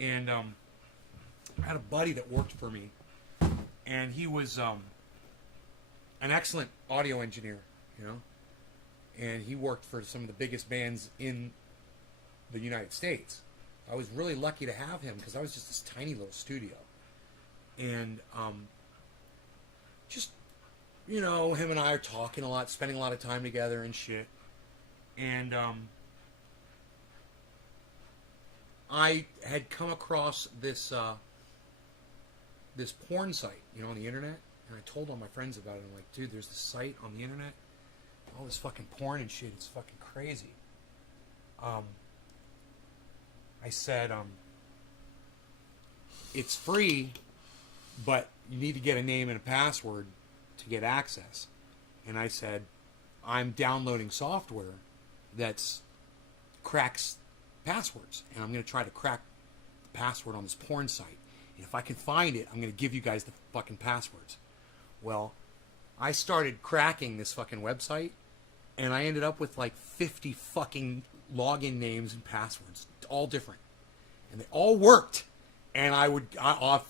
And I had a buddy that worked for me, and he was an excellent audio engineer, you know, and he worked for some of the biggest bands in the United States. I was really lucky to have him because I was just this tiny little studio, and just, you know, him and I are talking a lot, spending a lot of time together and shit, and I had come across this this porn site, you know, on the internet, and I told all my friends about it. I'm like, dude, there's this site on the internet, all this fucking porn and shit. It's fucking crazy. I said, it's free, but you need to get a name and a password to get access. And I said, I'm downloading software that's cracks passwords, and I'm going to try to crack the password on this porn site. And if I can find it, I'm going to give you guys the fucking passwords. Well, I started cracking this fucking website, and I ended up with like 50 fucking login names and passwords, all different. And they all worked. And I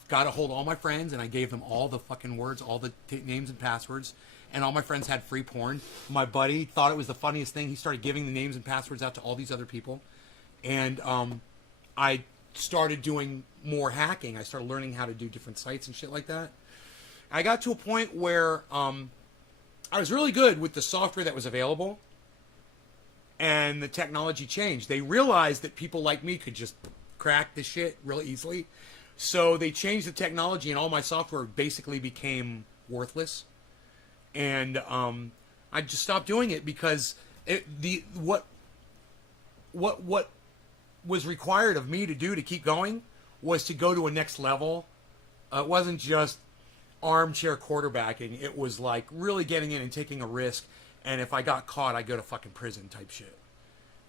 got a hold of all my friends, and I gave them all the fucking words, all the names and passwords. And all my friends had free porn. My buddy thought it was the funniest thing. He started giving the names and passwords out to all these other people. And I started doing more hacking. I started learning how to do different sites and shit like that. I got to a point where I was really good with the software that was available. And the technology changed. They realized that people like me could just crack this shit really easily. So they changed the technology, and all my software basically became worthless. And I just stopped doing it because what was required of me to do to keep going was to go to a next level. It wasn't just armchair quarterbacking. It was like really getting in and taking a risk. And if I got caught, I'd go to fucking prison type shit.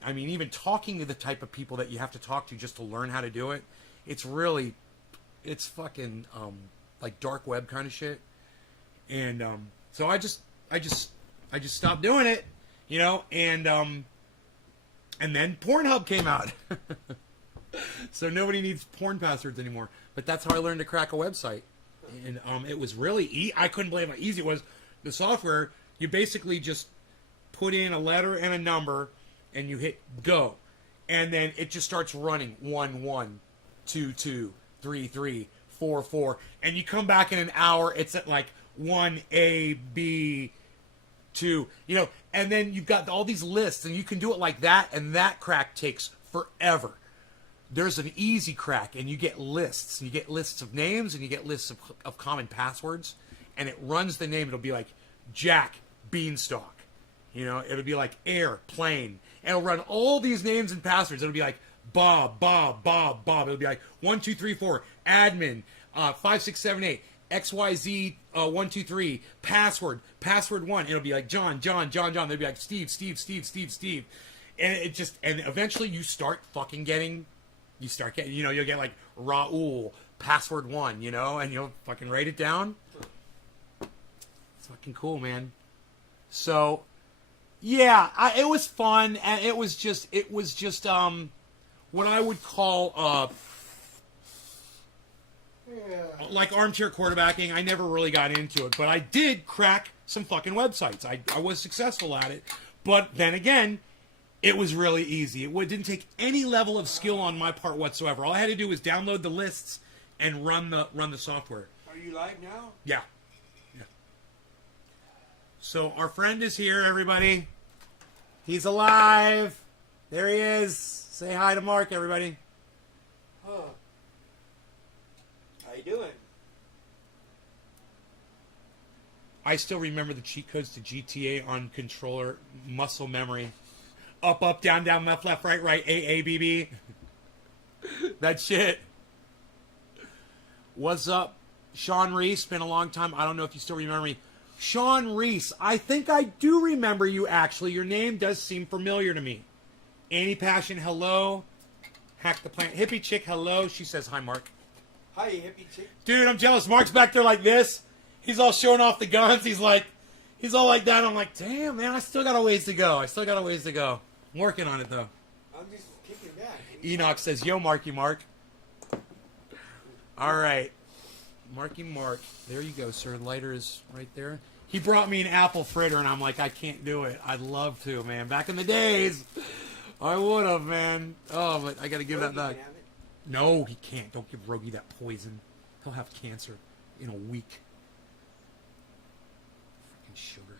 I mean, even talking to the type of people that you have to talk to just to learn how to do it, it's fucking like dark web kind of shit. And so I just stopped doing it, you know, and then Pornhub came out. So nobody needs porn passwords anymore. But that's how I learned to crack a website. And it was really I couldn't believe how easy it was. The software, you basically just put in a letter and a number, and you hit go, and then it just starts running 1 1 2 2 3 3 4 4, and you come back in an hour. It's at like 1 A B 2, you know, and then you've got all these lists, and you can do it like that, and that crack takes forever. There's an easy crack, and you get lists. And you get lists of names, and you get lists of common passwords, and it runs the name. It'll be like Jack Beanstalk. You know, it'll be like airplane. And it'll run all these names and passwords. It'll be like Bob. It'll be like 1 2 3 4 admin 5 6 7 8 XYZ 1 2 3 password 1. It'll be like John. They'll be like Steve. And it just, and eventually you start getting, you know, you'll get like Raul password 1, you know, and you'll fucking write it down. It's fucking cool, man. So yeah, it was fun, and it was just what I would call like armchair quarterbacking. I never really got into it, but I did crack some fucking websites. I was successful at it, but then again, it was really easy. It didn't take any level of skill on my part whatsoever. All I had to do was download the lists and run the software. Are you live now? Yeah. So our friend is here, everybody. He's alive. There he is. Say hi to Mark, everybody. Huh. How you doing? I still remember the cheat codes to GTA on controller muscle memory. Up, down, left, right, A, B, B. That shit. What's up? Sean Reese, been a long time. I don't know if you still remember me. Sean Reese, I think I do remember you, actually. Your name does seem familiar to me. Annie Passion, hello. Hack the Plant. Hippie Chick, hello. She says, hi, Mark. Hi, Hippie Chick. Dude, I'm jealous. Mark's back there like this. He's all showing off the guns. He's all like that. I'm like, damn, man, I still got a ways to go. I'm working on it, though. I'm just kicking back. Enoch says, yo, Marky Mark. All right. Marky Mark. There you go, sir. Lighter is right there. He brought me an apple fritter, and I'm like, I can't do it. I'd love to, man. Back in the days, I would have, man. Oh, but I got to give that back. Can have it. No, he can't. Don't give Rogie that poison. He'll have cancer in a week. Freaking sugar.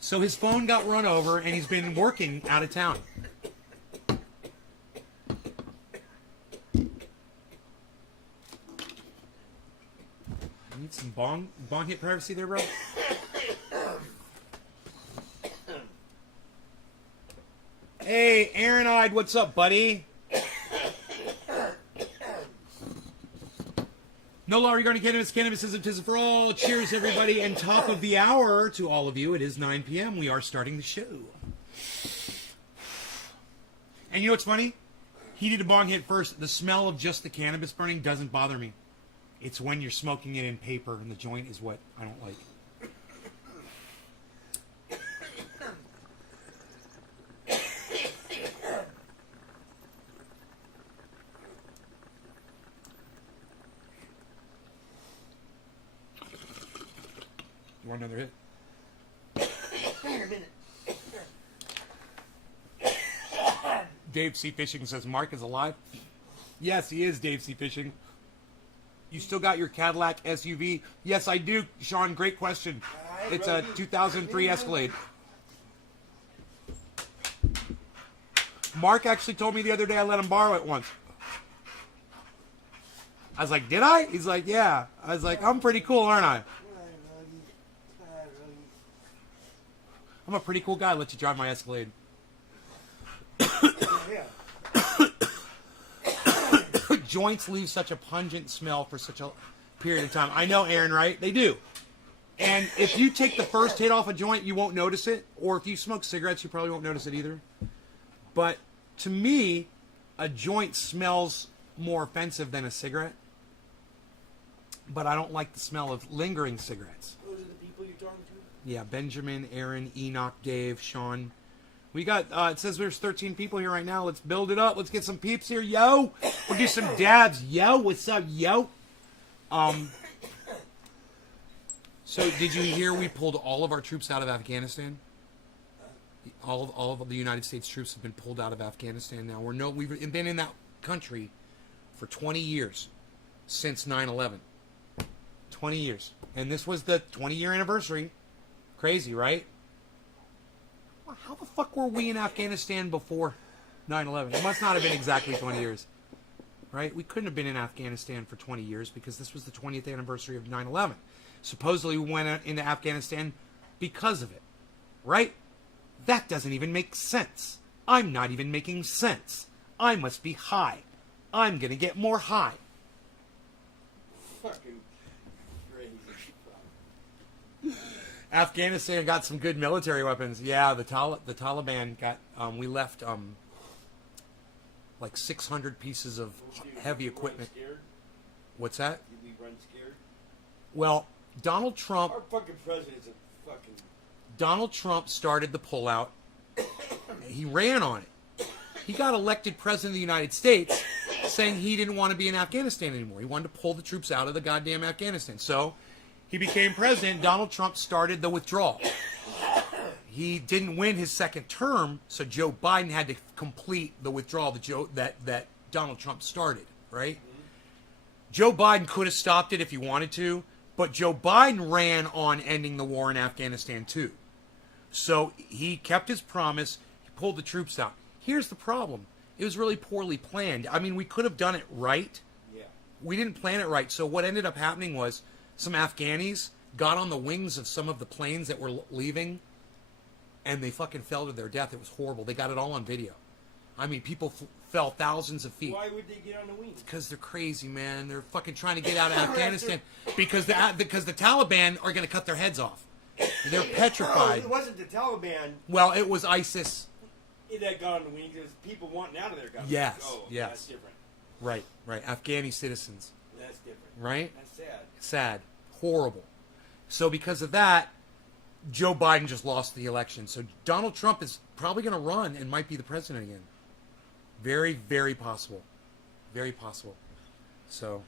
So his phone got run over, and he's been working out of town. Need some bong hit privacy there, bro? Hey, Aaron Ide, what's up, buddy? No law regarding cannabis. Cannabisism is for all. Cheers, everybody. And top of the hour to all of you. It is 9 p.m. We are starting the show. And you know what's funny? He did a bong hit first. The smell of just the cannabis burning doesn't bother me. It's when you're smoking it in paper and the joint is what I don't like. You want another hit? Wait a minute. Dave C. Fishing says Mark is alive. Yes, he is, Dave C. Fishing. You still got your Cadillac SUV? Yes, I do, Sean. Great question. It's a 2003 Escalade. Mark actually told me the other day I let him borrow it once. I was like, did I? He's like, yeah. I was like, I'm pretty cool, aren't I? I'm a pretty cool guy. Let you drive my Escalade. Yeah. Joints leave such a pungent smell for such a period of time. I know, Aaron, right? They do. And if you take the first hit off a joint, you won't notice it. Or if you smoke cigarettes, you probably won't notice it either. But to me, a joint smells more offensive than a cigarette. But I don't like the smell of lingering cigarettes. Those are the people you're talking to? Yeah, Benjamin, Aaron, Enoch, Dave, Sean. We got, it says there's 13 people here right now. Let's build it up. Let's get some peeps here. Yo! We'll do some dabs. Yo, what's up, yo? So did you hear we pulled all of our troops out of Afghanistan? All of the United States troops have been pulled out of Afghanistan now. We've been in that country for 20 years since 9/11. 20 years. And this was the 20-year anniversary. Crazy, right? Well, how the fuck were we in Afghanistan before 9/11? It must not have been exactly 20 years. Right? We couldn't have been in Afghanistan for 20 years because this was the 20th anniversary of 9/11. Supposedly we went into Afghanistan because of it. Right? That doesn't even make sense. I'm not even making sense. I must be high. I'm going to get more high. Fucking crazy. Afghanistan got some good military weapons. Yeah, the Taliban got. We left like 600 pieces of heavy equipment. Scared? What's that? Did we run scared? Well, Donald Trump. Our fucking president's a fucking. Donald Trump started the pullout. He ran on it. He got elected president of the United States saying he didn't want to be in Afghanistan anymore. He wanted to pull the troops out of the goddamn Afghanistan. So he became president. Donald Trump started the withdrawal. He didn't win his second term, so Joe Biden had to complete the withdrawal that Donald Trump started, right? Mm-hmm. Joe Biden could have stopped it if he wanted to, but Joe Biden ran on ending the war in Afghanistan too. So he kept his promise. He pulled the troops out. Here's the problem. It was really poorly planned. I mean, we could have done it right. Yeah. We didn't plan it right. So what ended up happening was some Afghanis got on the wings of some of the planes that were leaving, and they fucking fell to their death. It was horrible. They got it all on video. I mean, people fell thousands of feet. Why would they get on the wings? Because they're crazy, man. They're fucking trying to get out of Afghanistan because the Taliban are going to cut their heads off. They're petrified. It wasn't the Taliban Well, it was ISIS. that got on the wings. It was people wanting out of their government. Yes, Oh, yes. That's different. Right. Afghani citizens. That's different. Right? That's sad. Sad. Horrible. So because of that, Joe Biden just lost the election. So Donald Trump is probably going to run and might be the president again. Very, very possible. Very possible. So,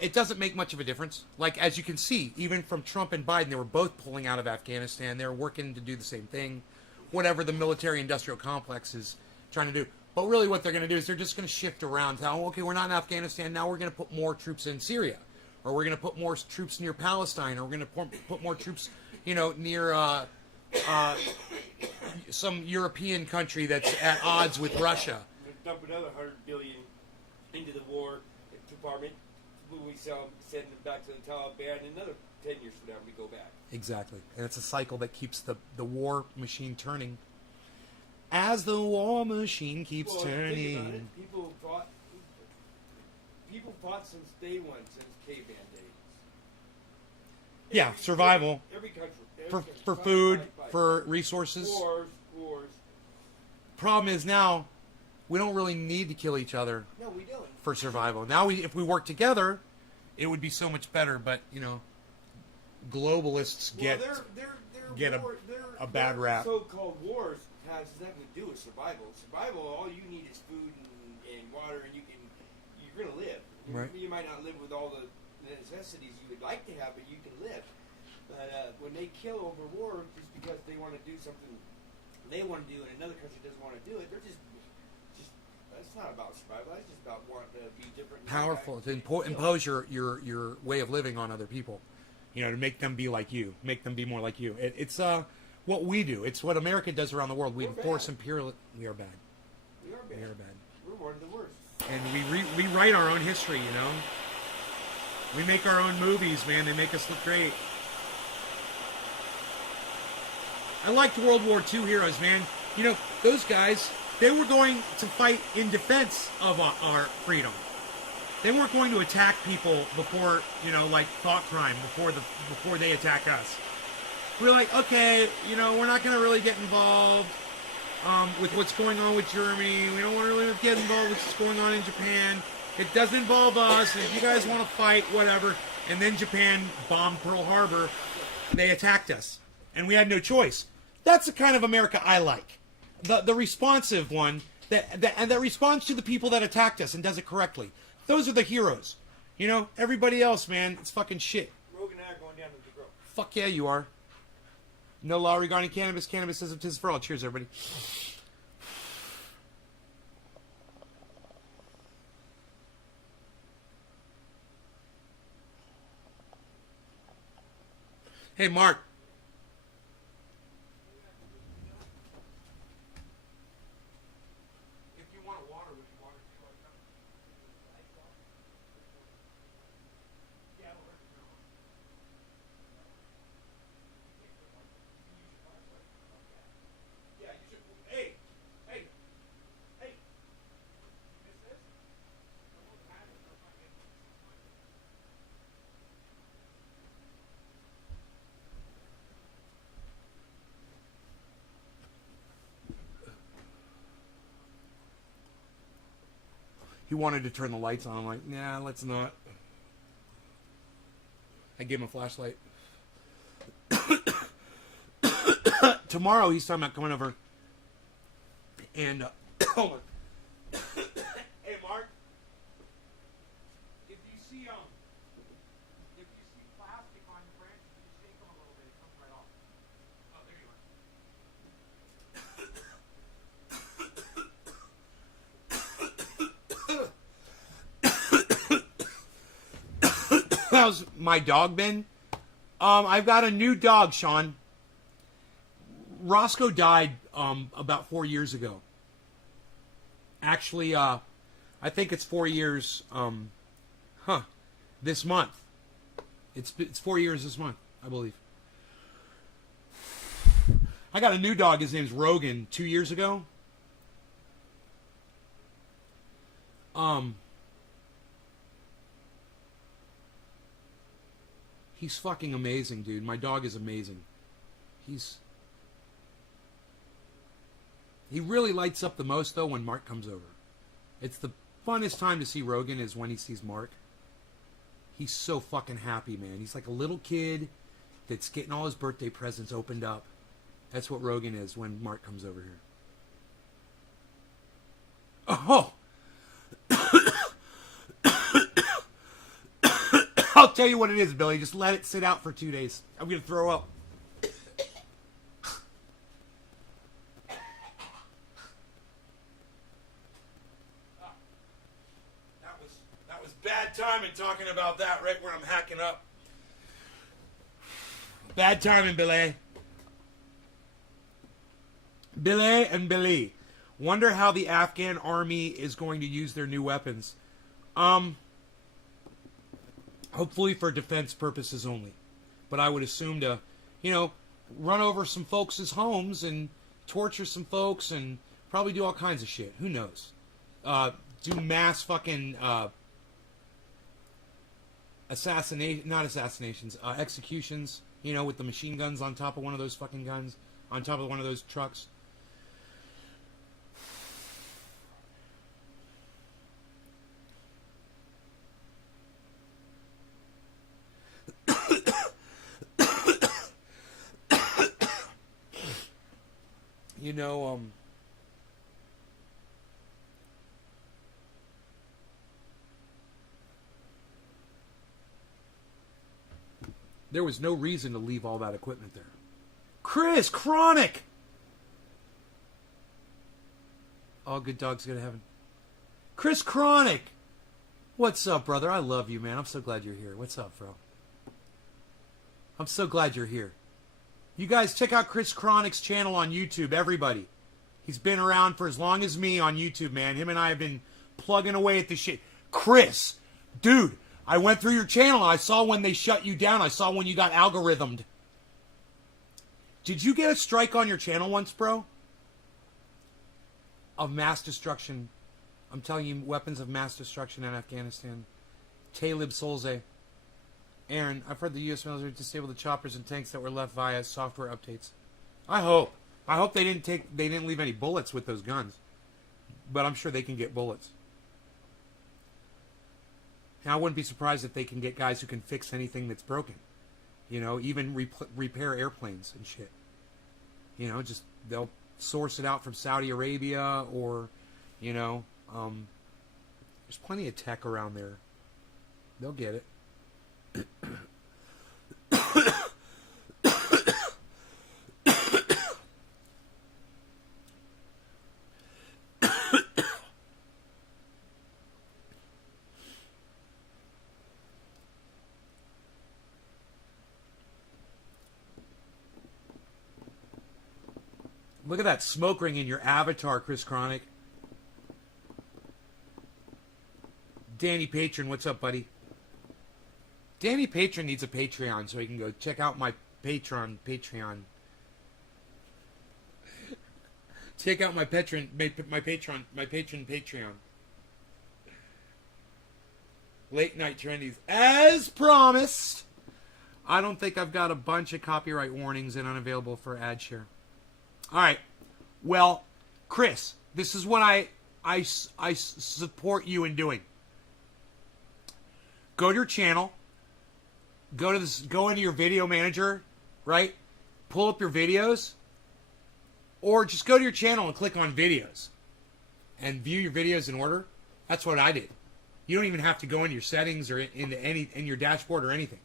it doesn't make much of a difference. Like, as you can see, even from Trump and Biden, they were both pulling out of Afghanistan. They're working to do the same thing, whatever the military-industrial complex is trying to do. But really what they're going to do is they're just going to shift around. How, okay, we're not in Afghanistan. Now we're going to put more troops in Syria. Or we're going to put more troops near Palestine. Or we're going to put more troops, near some European country that's at odds with Russia. Dump another $100 billion into the war department. When we send them back to the Taliban, another 10 years from now we go back. Exactly. And it's a cycle that keeps the war machine turning. As the war machine keeps turning. Think about it. People fought since day one, since caveman days. Yeah, survival. Every country. For food, for resources. Wars. Problem is now, we don't really need to kill each other. No, we don't. For survival. Now, if we work together, it would be so much better. But globalists get a bad rap. So-called wars has nothing to do with survival. Survival, all you need is food and water, and you're going to live. Right. You might not live with all the necessities you would like to have, but you can live. But when they kill over war just because they want to do something they want to do and another country doesn't want to do it, they're just that's not about survival. That's just about wanting to be different. Powerful to impose your way of living on other people, to make them be like you, make them be more like you. It's what we do. It's what America does around the world. We enforce imperial. We are bad. We are bad. We are bad. We're one of the worst. And we write our own history. We make our own movies, man. They make us look great. I liked World War II heroes, man. Those guys, they were going to fight in defense of our freedom. They weren't going to attack people before, like thought crime, before they attack us. We're like, okay, we're not going to really get involved with what's going on with Germany. We don't want to really get involved with what's going on in Japan. It doesn't involve us. If you guys want to fight, whatever. And then Japan bombed Pearl Harbor. They attacked us. And we had no choice. That's the kind of America I like. The responsive one that responds to the people that attacked us and does it correctly. Those are the heroes. Everybody else, man, it's fucking shit. Rogan and I are going down to the grow. Fuck yeah, you are. No law regarding cannabis. Cannabis is for all. Cheers, everybody. Hey, Mark. If you want a water, would you water too? Yeah, it'll hurt your nose. Yeah, you should. Hey. You miss this? He wanted to turn the lights on. I'm like, nah, let's not. I gave him a flashlight. Tomorrow he's talking about coming over and hold on. Hey, Mark. If you see plastic on your branches, you shake them a little bit, it comes right off. Oh, there you are. How's my dog been? I've got a new dog, Sean. Roscoe died about 4 years ago. Actually, I think it's 4 years. This month. It's 4 years this month, I believe. I got a new dog. His name's Rogan. 2 years ago. He's fucking amazing, dude. My dog is amazing. He really lights up the most, though, when Mark comes over. It's the funnest time to see Rogan is when he sees Mark. He's so fucking happy, man. He's like a little kid that's getting all his birthday presents opened up. That's what Rogan is when Mark comes over here. Oh, I'll tell you what it is, Billy. Just let it sit out for 2 days. I'm gonna throw up. That was bad timing talking about that right where I'm hacking up. Bad timing, Billy. Billy and Billy. Wonder how the Afghan army is going to use their new weapons. Hopefully for defense purposes only. But I would assume to, run over some folks' homes and torture some folks and probably do all kinds of shit. Who knows? Do mass fucking executions, with the machine guns on top of one of those fucking guns, on top of one of those trucks. There was no reason to leave all that equipment there. Chris Chronic! All good dogs go to heaven. Chris Chronic! What's up, brother? I love you, man. I'm so glad you're here. What's up, bro? I'm so glad you're here. You guys check out Chris Chronic's channel on YouTube, everybody. He's been around for as long as me on YouTube, man. Him and I have been plugging away at this shit. Chris, dude, I went through your channel. I saw when they shut you down. I saw when you got algorithmed. Did you get a strike on your channel once, bro? Of mass destruction. I'm telling you, weapons of mass destruction in Afghanistan. Talib Solzay. Aaron, I've heard the U.S. military disabled the choppers and tanks that were left via software updates. I hope they didn't leave any bullets with those guns. But I'm sure they can get bullets. And I wouldn't be surprised if they can get guys who can fix anything that's broken. Even repair airplanes and shit. Just they'll source it out from Saudi Arabia or, there's plenty of tech around there. They'll get it. Look at that smoke ring in your avatar, Chris Chronic. Danny Patron, what's up, buddy? Danny Patron needs a Patreon so he can go check out my Patreon. Check out my Patreon. Late night trendies, as promised. I don't think I've got a bunch of copyright warnings and unavailable for ad share. All right. Well, Chris, this is what I support you in doing. Go to your channel. Go into your video manager, right? Pull up your videos. Or just go to your channel and click on videos. And view your videos in order. That's what I did. You don't even have to go into your settings or in your dashboard or anything.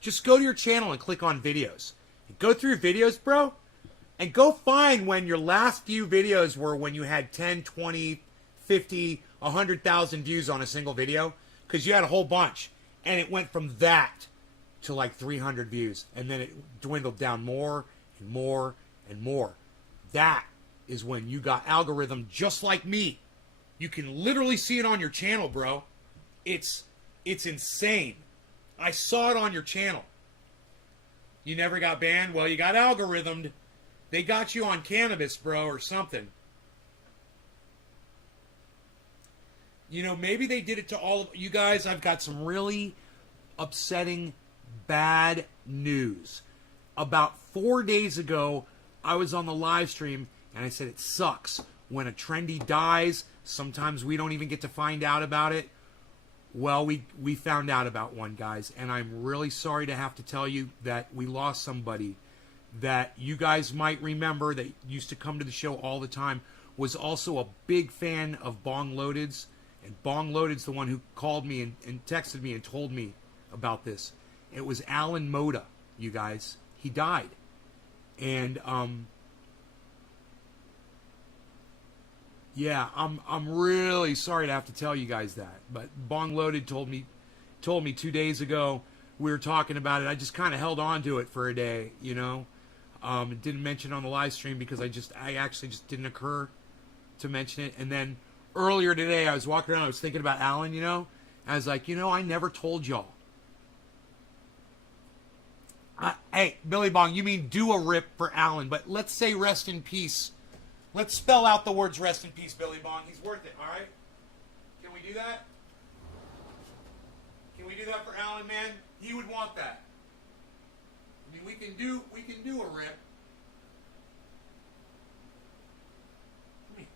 Just go to your channel and click on videos. And go through your videos, bro. And go find when your last few videos were when you had 10, 20, 50, 100,000 views on a single video. Because you had a whole bunch. And it went from that to like 300 views. And then it dwindled down more and more and more. That is when you got algorithm just like me. You can literally see it on your channel, bro. It's insane. I saw it on your channel. You never got banned? Well, you got algorithmed. They got you on cannabis, bro, or something. Maybe they did it to all of you guys. I've got some really upsetting, bad news. About 4 days ago, I was on the live stream, and I said it sucks. When a trendy dies, sometimes we don't even get to find out about it. Well, we found out about one, guys, and I'm really sorry to have to tell you that we lost somebody that you guys might remember that used to come to the show all the time, was also a big fan of Bong Loaded's. And Bong Loaded's the one who called me and texted me and told me about this. It was Alan Moda, you guys. He died. And yeah, I'm really sorry to have to tell you guys that. But Bong Loaded told me 2 days ago. We were talking about it. I just kind of held on to it for a day, you know. Didn't mention it on the live stream because I actually just didn't occur to mention it. And then earlier today, I was walking around, I was thinking about Alan, you know. I was like, you know, I never told y'all. Hey, Billy Bong, you mean do a rip for Alan, but let's say rest in peace. Let's spell out the words rest in peace, Billy Bong. He's worth it, all right? Can we do that? Can we do that for Alan, man? He would want that. I mean, we can do a rip. Come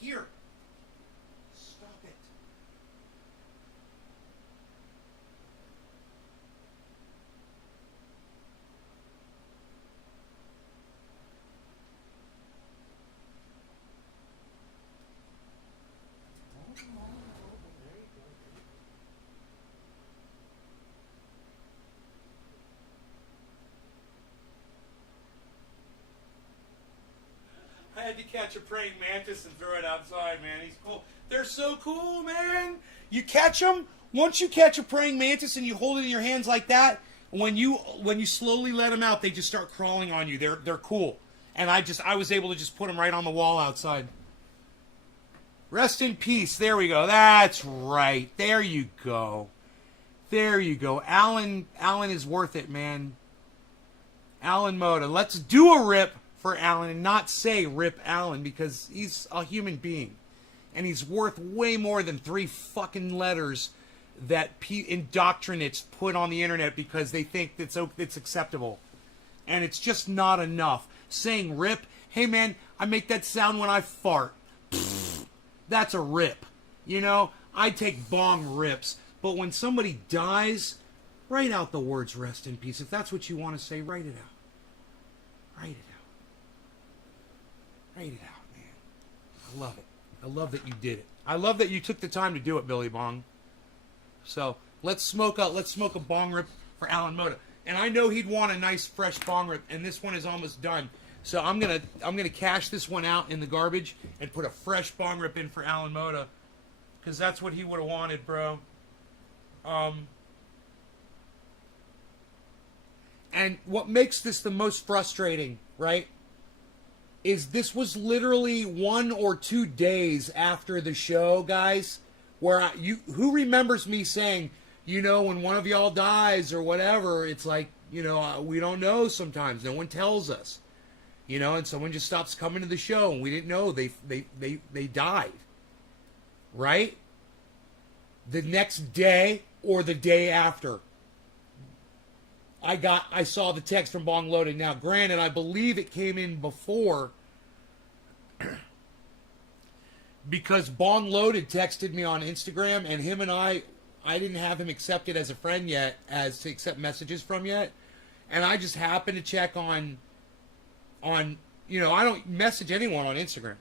here. Stop it. I had to catch a praying mantis and throw it outside, man. He's cool. They're so cool, man. You catch them. Once you catch a praying mantis and you hold it in your hands like that, when you slowly let them out, they just start crawling on you. They're cool. And I was able to just put them right on the wall outside. Rest in peace. There we go. That's right. There you go. There you go. Alan is worth it, man. Alan Moda. Let's do a rip for Alan and not say rip Alan because he's a human being. And he's worth way more than 3 fucking letters that indoctrinates put on the internet because they think it's acceptable. And it's just not enough. Saying rip, hey man, I make that sound when I fart. Pfft, that's a rip. You know, I take bong rips. But when somebody dies, write out the words rest in peace. If that's what you want to say, write it out. Write it out. Write it out, man. I love it. I love that you did it. I love that you took the time to do it, Billy Bong. So let's smoke a bong rip for Alan Moda. And I know he'd want a nice fresh bong rip, and this one is almost done. So I'm gonna cash this one out in the garbage and put a fresh bong rip in for Alan Moda, because that's what he would have wanted, bro. And what makes this the most frustrating, right, is this was literally 1 or 2 days after the show, guys, where who remembers me saying, you know, when one of y'all dies or whatever, it's like, you know, we don't know sometimes. No one tells us, you know, and someone just stops coming to the show and we didn't know they died, right? The next day or the day after, I saw the text from Bong Loaded. Now, granted, I believe it came in before because Bong Loaded texted me on Instagram, and him and I didn't have him accepted as a friend yet, as to accept messages from yet, and I just happened to check on, you know, I don't message anyone on Instagram,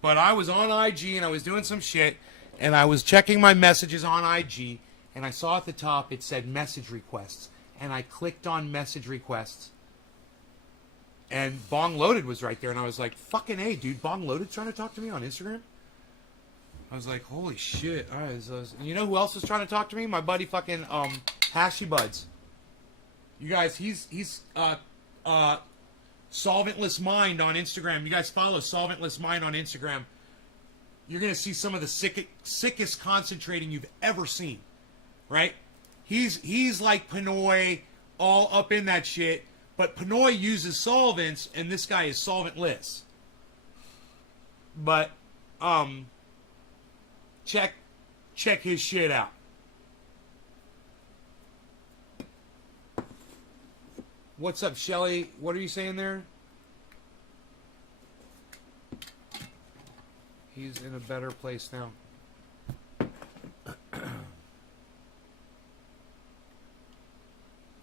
but I was on IG and I was doing some shit, and I was checking my messages on IG, and I saw at the top it said message requests. And I clicked on message requests. And Bong Loaded was right there. And I was like, fucking A, dude. Bong Loaded's trying to talk to me on Instagram? I was like, holy shit. All right, and you know who else was trying to talk to me? My buddy fucking Hashy Buds. You guys, he's Solventless Mind on Instagram. You guys follow Solventless Mind on Instagram. You're going to see some of the sickest concentrating you've ever seen. Right? He's like Pinoy, all up in that shit, but Pinoy uses solvents, and this guy is solventless. But, check his shit out. What's up, Shelly? What are you saying there? He's in a better place now.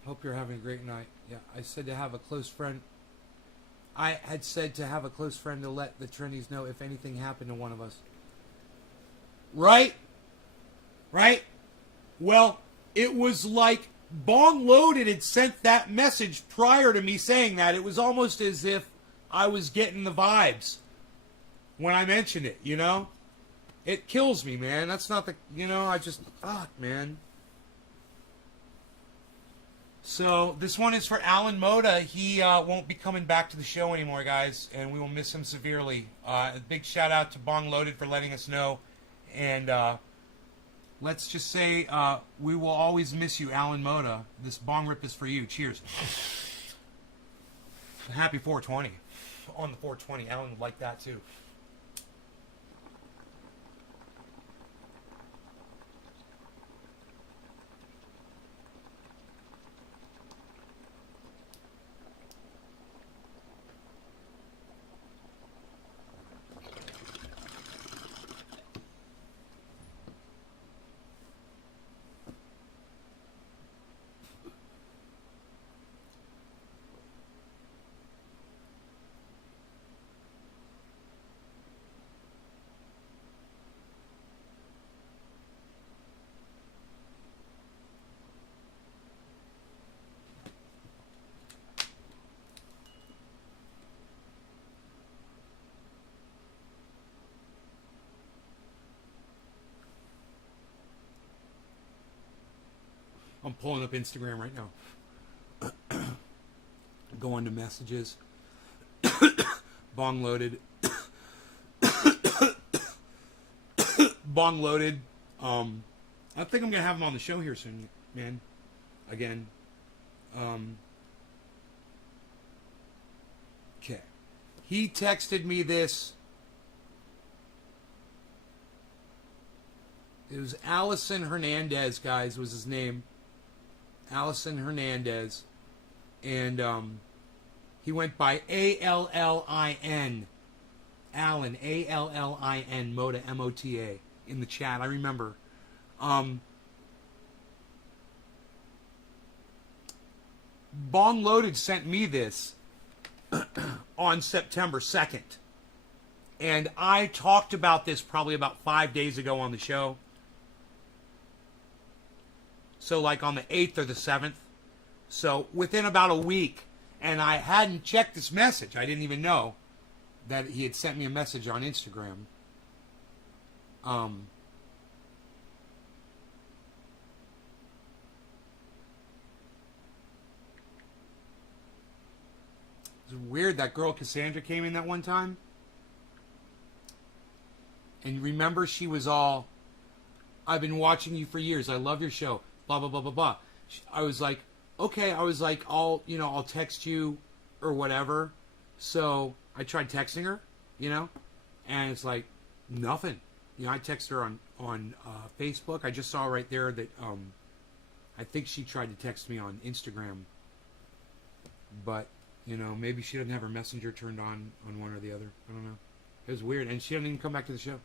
Hope you're having a great night. Yeah, I said to have a close friend. I had said to have a close friend to let the Trendies know if anything happened to one of us. Right? Right? Well, it was like Bong Loaded had sent that message prior to me saying that. It was almost as if I was getting the vibes when I mentioned it, you know? It kills me, man. That's not the, you know, I just, fuck, man. So, this one is for Alan Moda. He won't be coming back to the show anymore, guys, and we will miss him severely. A big shout out to Bong Loaded for letting us know. And let's just say we will always miss you, Alan Moda. This bong rip is for you. Cheers. Happy 420. On the 420. Alan would like that, too. I'm pulling up Instagram right now. Going to messages. Bong Loaded. Bong Loaded. I think I'm going to have him on the show here soon, man. Again. Okay. He texted me this. It was Allison Hernandez, guys, was his name. Allison Hernandez. And he went by A-L-L-I-N. Alan, A-L-L-I-N, Mota, M-O-T-A, in the chat. I remember. Bong Loaded sent me this on September 2nd. And I talked about this probably about 5 days ago on the show. So like on the 8th or the 7th. So within about a week. And I hadn't checked this message. I didn't even know that he had sent me a message on Instagram. It's weird that girl Cassandra came in that one time. And remember, she was all, I've been watching you for years. I love your show. Blah, blah, blah, blah, blah. I was like, okay. I was like, I'll text you or whatever. So I tried texting her, and it's like nothing. I text her on Facebook. I just saw right there that I think she tried to text me on Instagram. But, maybe she didn't have her messenger turned on one or the other. I don't know. It was weird. And she didn't even come back to the show.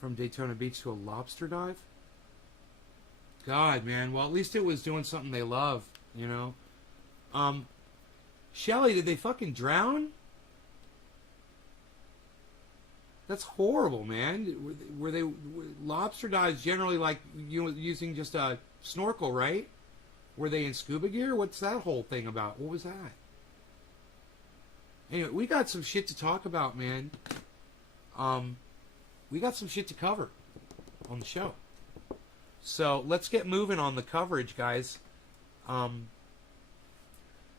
From Daytona Beach to a lobster dive? God, man. Well, at least it was doing something they love, Shelly, did they fucking drown? That's horrible, man. Were they lobster dives generally like using just a snorkel, right? Were they in scuba gear? What's that whole thing about? What was that? Anyway, we got some shit to talk about, man. We got some shit to cover on the show. So let's get moving on the coverage, guys.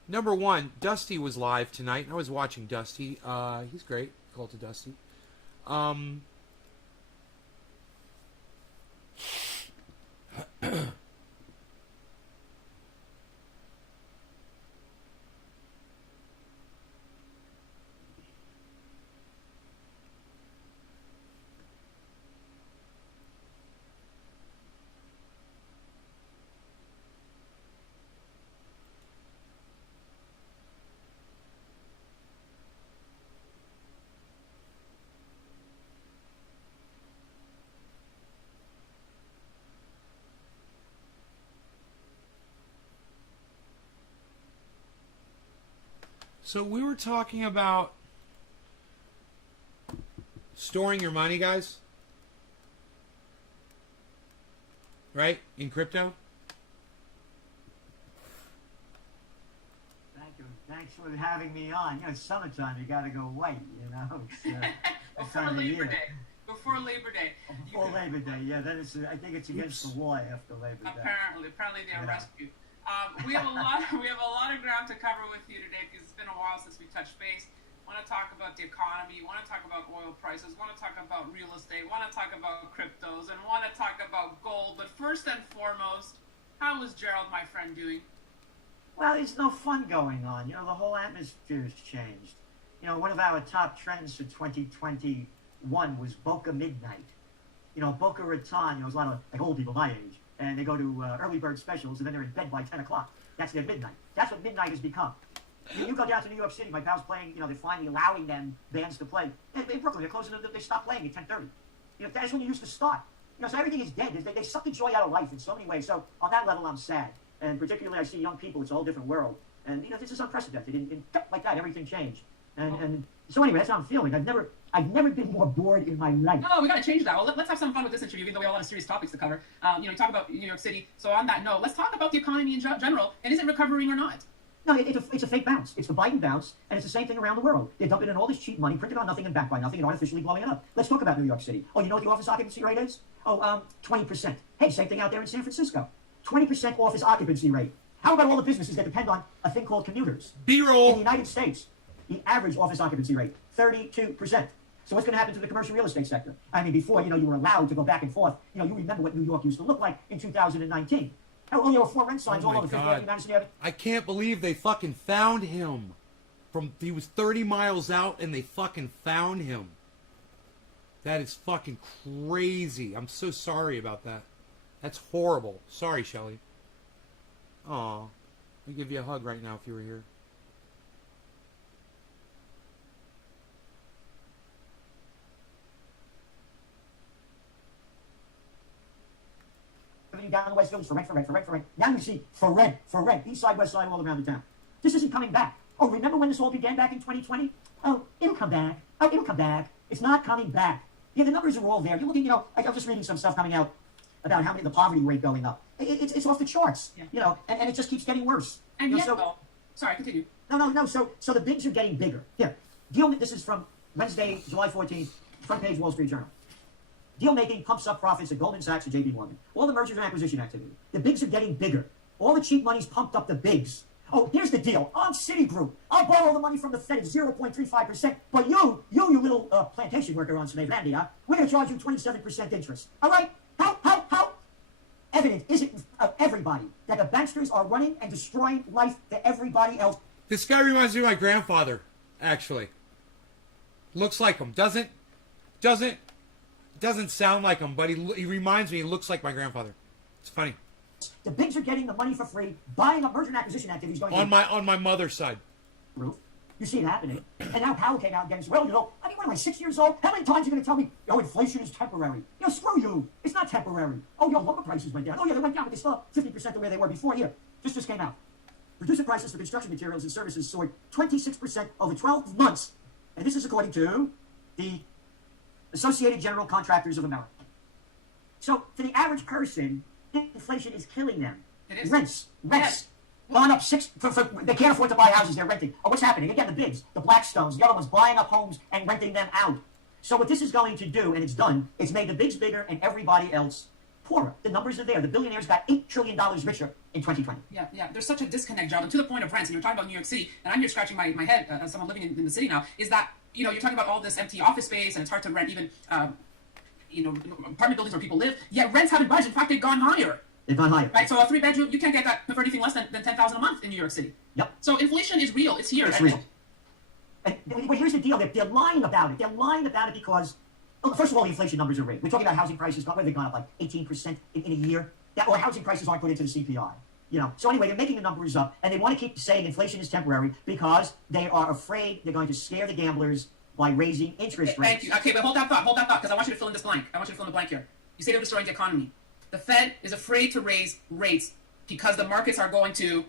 Number one, Dusty was live tonight. I was watching Dusty. He's great. Call to Dusty. So we were talking about storing your money, guys. right? In crypto. Thank you. Thanks for having me on. You know, it's summertime. You got to go white. You know, it's Before Labor Day. Before Labor Day. Before Labor Day, yeah. Then it's. I think it's against the law after Labor Day. Apparently they arrest you. We have a lot of ground to cover with you today because it's been a while since we touched base. Want to talk about the economy, want to talk about oil prices, want to talk about real estate, want to talk about cryptos, and want to talk about gold. But first and foremost, how is Gerald, my friend, doing? Well, there's no fun going on. You know, the whole atmosphere has changed. You know, one of our top trends for 2021 was Boca Midnight. You know, Boca Raton, you know, there's a lot of like old people my age, and they go to early bird specials, and then they're in bed by 10 o'clock. That's their midnight. That's what midnight has become. You go down to New York City, my pal's playing, you know, they're finally allowing them bands to play. In Brooklyn, they're closing, they stop playing at 10:30. You know, that's when you used to start. You know, so everything is dead. They suck the joy out of life in so many ways. So on that level, I'm sad. And particularly, I see young people, it's a whole different world. And, you know, this is unprecedented. In like that, everything changed. And so anyway, that's how I'm feeling. I've never been more bored in my life. No, we got to change that. Well, let's have some fun with this interview, even though we have a lot of serious topics to cover. You know, you talk about New York City. So on that note, let's talk about the economy in general. And is it recovering or not? No, it's a fake bounce. It's the Biden bounce, and it's the same thing around the world. They're dumping in all this cheap money, printed on nothing and backed by nothing, and artificially blowing it up. Let's talk about New York City. Oh, you know what the office occupancy rate is? Oh, 20%. Hey, same thing out there in San Francisco. 20% office occupancy rate. How about all the businesses that depend on a thing called commuters? B-roll. In the United States, the average office occupancy rate, 32%. So what's going to happen to the commercial real estate sector? I mean, before, you know, you were allowed to go back and forth. You know, you remember what New York used to look like in 2019. Oh, there were 4 rent signs all over Fifth Avenue, Madison Avenue. I can't believe they fucking found him. He was 30 miles out and they fucking found him. That is fucking crazy. I'm so sorry about that. That's horrible. Sorry, Shelly. Aw. I'd give you a hug right now if you were here. Down the West Village for rent. Now you see for rent, east side, west side, all around the town. This isn't coming back. Oh, remember when this all began back in 2020? Oh, it'll come back. It's not coming back. Yeah, the numbers are all there. You're looking, you know, I'm just reading some stuff coming out about how many, the poverty rate going up. It's off the charts, you know, and it just keeps getting worse. And you know, yet, though, sorry, continue. No. So the bigs are getting bigger. Here, this is from Wednesday, July 14th, front page Wall Street Journal. Deal making pumps up profits at Goldman Sachs and JP Morgan. All the mergers and acquisition activity. The bigs are getting bigger. All the cheap money's pumped up the bigs. Oh, here's the deal. I'm Citigroup. I'll borrow the money from the Fed at 0.35%, but you little plantation worker on Smavelandia, we're going to charge you 27% interest. All right? How evident is it everybody that the banksters are running and destroying life to everybody else? This guy reminds me of my grandfather, actually. Looks like him. Doesn't sound like him, but he reminds me, he looks like my grandfather. It's funny. The bigs are getting the money for free, buying up merger and acquisition activities going on my mother's side. Roof. You see it happening. And now Powell came out again and said, well, you know, I mean, what am I, 6 years old? How many times are you going to tell me, oh, inflation is temporary? You know, screw you. It's not temporary. Oh, your lumber prices went down. Oh, yeah, they went down, but they still 50% the way they were before. Here, just came out. Producer prices for construction materials and services soared 26% over 12 months. And this is according to the Associated General Contractors of America. So, for the average person, inflation is killing them. It is. Rents. Yes. Gone up they can't afford to buy houses, they're renting. Oh, what's happening? Again, the bigs, the Blackstones, the other ones buying up homes and renting them out. So what this is going to do, and it's done, it's made the bigs bigger and everybody else poorer. The numbers are there. The billionaires got $8 trillion richer in 2020. Yeah. There's such a disconnect, Gerald. And to the point of rents, and you're talking about New York City, and I'm here scratching my head as someone living in the city now, is that, you know, you're talking about all this empty office space, and it's hard to rent even, you know, apartment buildings where people live, yet rents haven't budged. In fact, they've gone higher. They've gone higher. Right, so a 3-bedroom, you can't get that for anything less than $10,000 a month in New York City. Yep. So inflation is real. It's here. It's real. And here's the deal. They're lying about it. They're lying about it because, well, first of all, the inflation numbers are rigged. We're talking about housing prices. Where they've gone up like 18% in a year. Or housing prices aren't put into the CPI. You know. So anyway, they're making the numbers up, and they want to keep saying inflation is temporary because they are afraid they're going to scare the gamblers by raising interest rates. Thank you. Okay, but hold that thought, because I want you to fill in this blank. I want you to fill in the blank here. You say they're destroying the economy. The Fed is afraid to raise rates because the markets are going to...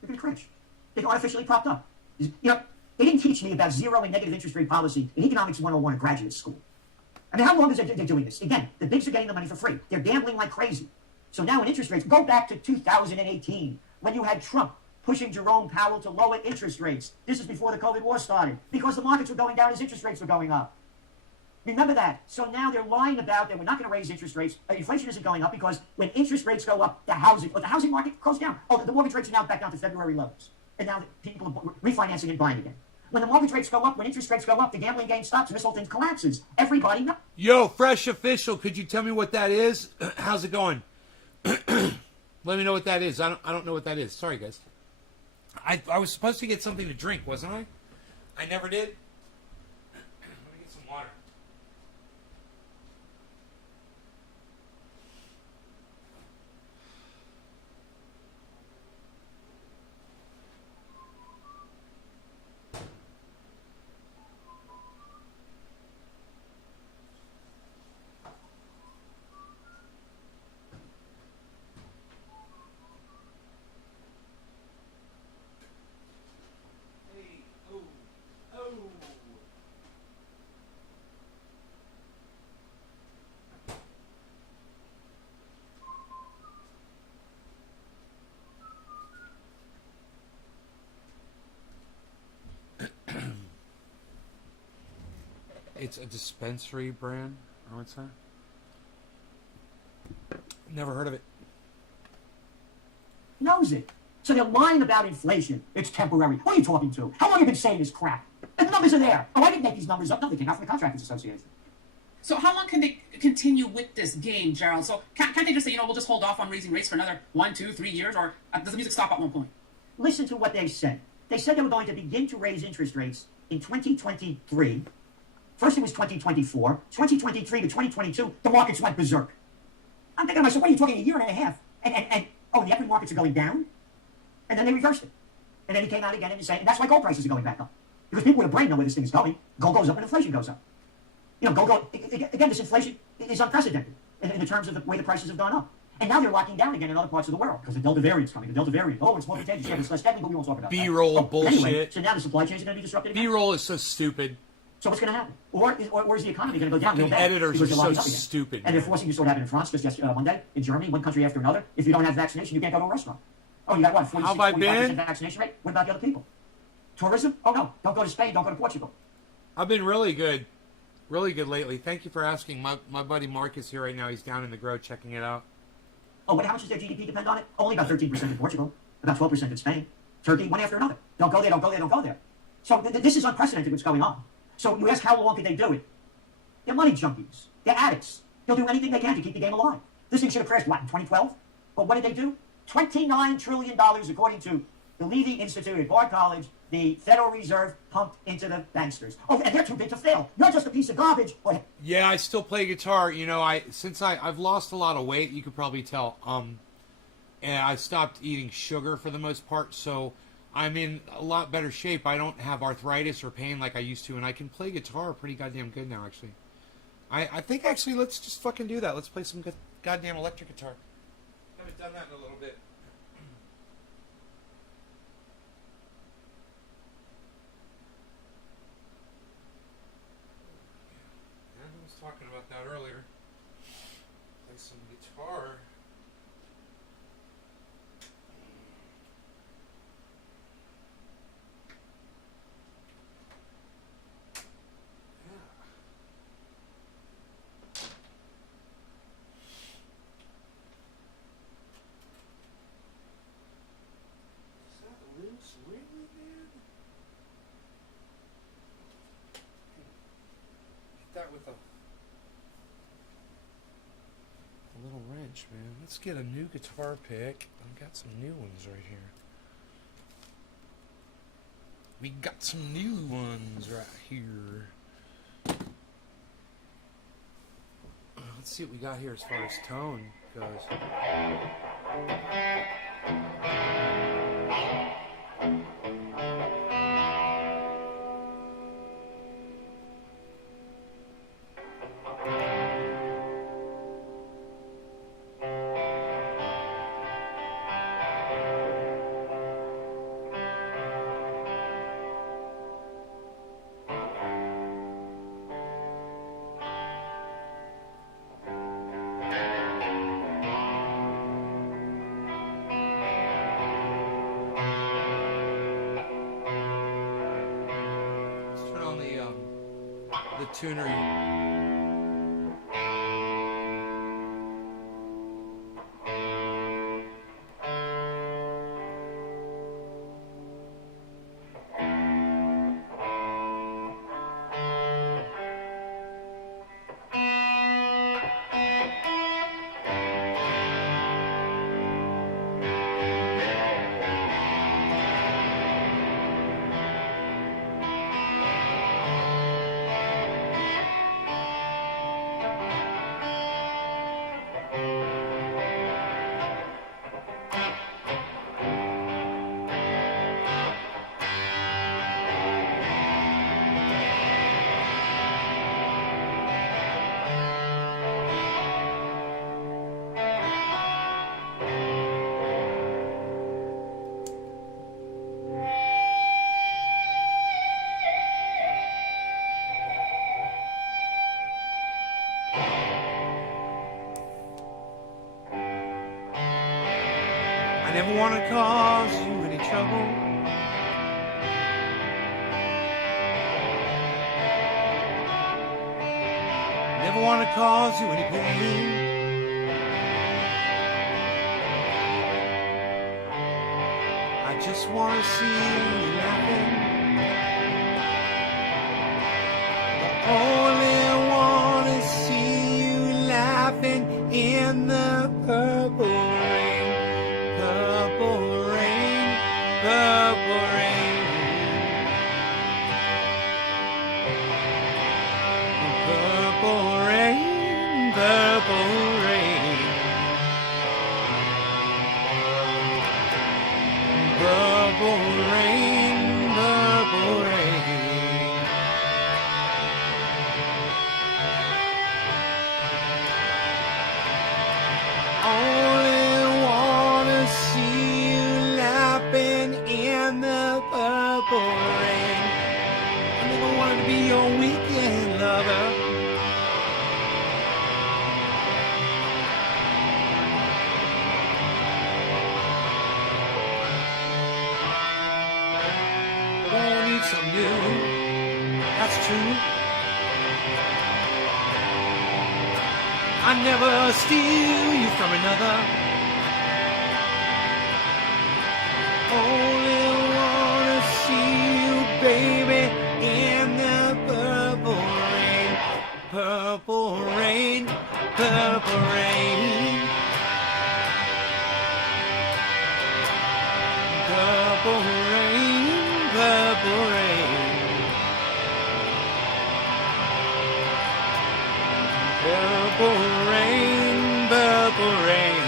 They're going to crash. They're artificially propped up. You know, they didn't teach me about zero and negative interest rate policy in Economics 101 at graduate school. I mean, how long is they're doing this? Again, the bigs are getting the money for free. They're gambling like crazy. So now when interest rates, go back to 2018 when you had Trump pushing Jerome Powell to lower interest rates. This is before the COVID war started because the markets were going down as interest rates were going up. Remember that. So now they're lying about that we're not going to raise interest rates. Inflation isn't going up because when interest rates go up, the housing market goes down. Oh, the mortgage rates are now back down to February levels. And now people are refinancing and buying again. When the mortgage rates go up, when interest rates go up, the gambling game stops and this whole thing collapses. Everybody knows. Yo, Fresh Official, could you tell me what that is? How's it going? Let me know what that is. I don't know what that is. Sorry, guys. I was supposed to get something to drink, wasn't I? I never did. Let me get some water. It's a dispensary brand, I would say. Never heard of it. Knows it. So they're lying about inflation. It's temporary. Who are you talking to? How long have you been saying this crap? And the numbers are there. Oh, I didn't make these numbers up. No, they came out from the Contractors Association. So how long can they continue with this game, Gerald? So can't they just say, we'll just hold off on raising rates for another 1, 2, 3 years, or does the music stop at one point? Listen to what they said. They said they were going to begin to raise interest rates in 2023. First it was 2024. 2023 to 2022, the markets went berserk. I'm thinking to myself, what are you talking, a year and a half? And the equity markets are going down? And then they reversed it. And then he came out again and said, and that's why gold prices are going back up. Because people with a brain know where this thing is going. Gold goes up and inflation goes up. Again, this inflation is unprecedented in the terms of the way the prices have gone up. And now they're locking down again in other parts of the world because the Delta variant's coming. The Delta variant, it's more contagious. Yeah, it's less deadly, but we won't talk about that. B-roll bullshit. Anyway, so now the supply chains are going to be disrupted again. B-roll is so stupid. So what's going to happen? Or is the economy going to go down real bad? Editors because are they're so locking up again? stupid. And they're forcing this what happened in France just yesterday, one day, in Germany, one country after another. If you don't have vaccination, you can't go to a restaurant. Oh, you got what, 46, How have I 45% been? vaccination rate? What about the other people? Tourism? Oh, no. Don't go to Spain. Don't go to Portugal. I've been really good. Really good lately. Thank you for asking. My buddy Mark is here right now. He's down in the Grove checking it out. Oh, how much does their GDP depend on it? Only about 13% in Portugal, about 12% in Spain. Turkey, one after another. Don't go there, don't go there, don't go there. So this is unprecedented what's going on. So you ask how long could they do it? They're money junkies. They're addicts. They'll do anything they can to keep the game alive. This thing should have crashed, what, in 2012? But what did they do? $29 trillion, according to the Levy Institute at Bard College, the Federal Reserve pumped into the banksters. Oh, and they're too big to fail. You're just a piece of garbage. Yeah, I still play guitar. Since I've lost a lot of weight, you could probably tell. And I stopped eating sugar for the most part, so I'm in a lot better shape. I don't have arthritis or pain like I used to, and I can play guitar pretty goddamn good now, actually. I think, actually, let's just fucking do that. Let's play some goddamn electric guitar. Haven't done that in a little bit. I was talking about that earlier. Play some guitar. That with a little wrench, man. Let's get a new guitar pick. I've got some new ones right here. We got some new ones right here. Let's see what we got here as far as tone goes. tunery. I never want to cause you any trouble. Never want to cause you any pain. I just want to see you laughing. I only want to see you laughing in the purple rain. Purple rain, purple rain. Purple rain, purple rain. Purple rain, purple rain. Only wanna see you laughing in the purple rain. I never wanted to be your weekend lover. Won't need some new, that's true. I never steal you from another. Only wanna see you, baby, in the purple rain. Purple rain, purple rain. Purple rain, purple rain. Purple rain, purple rain.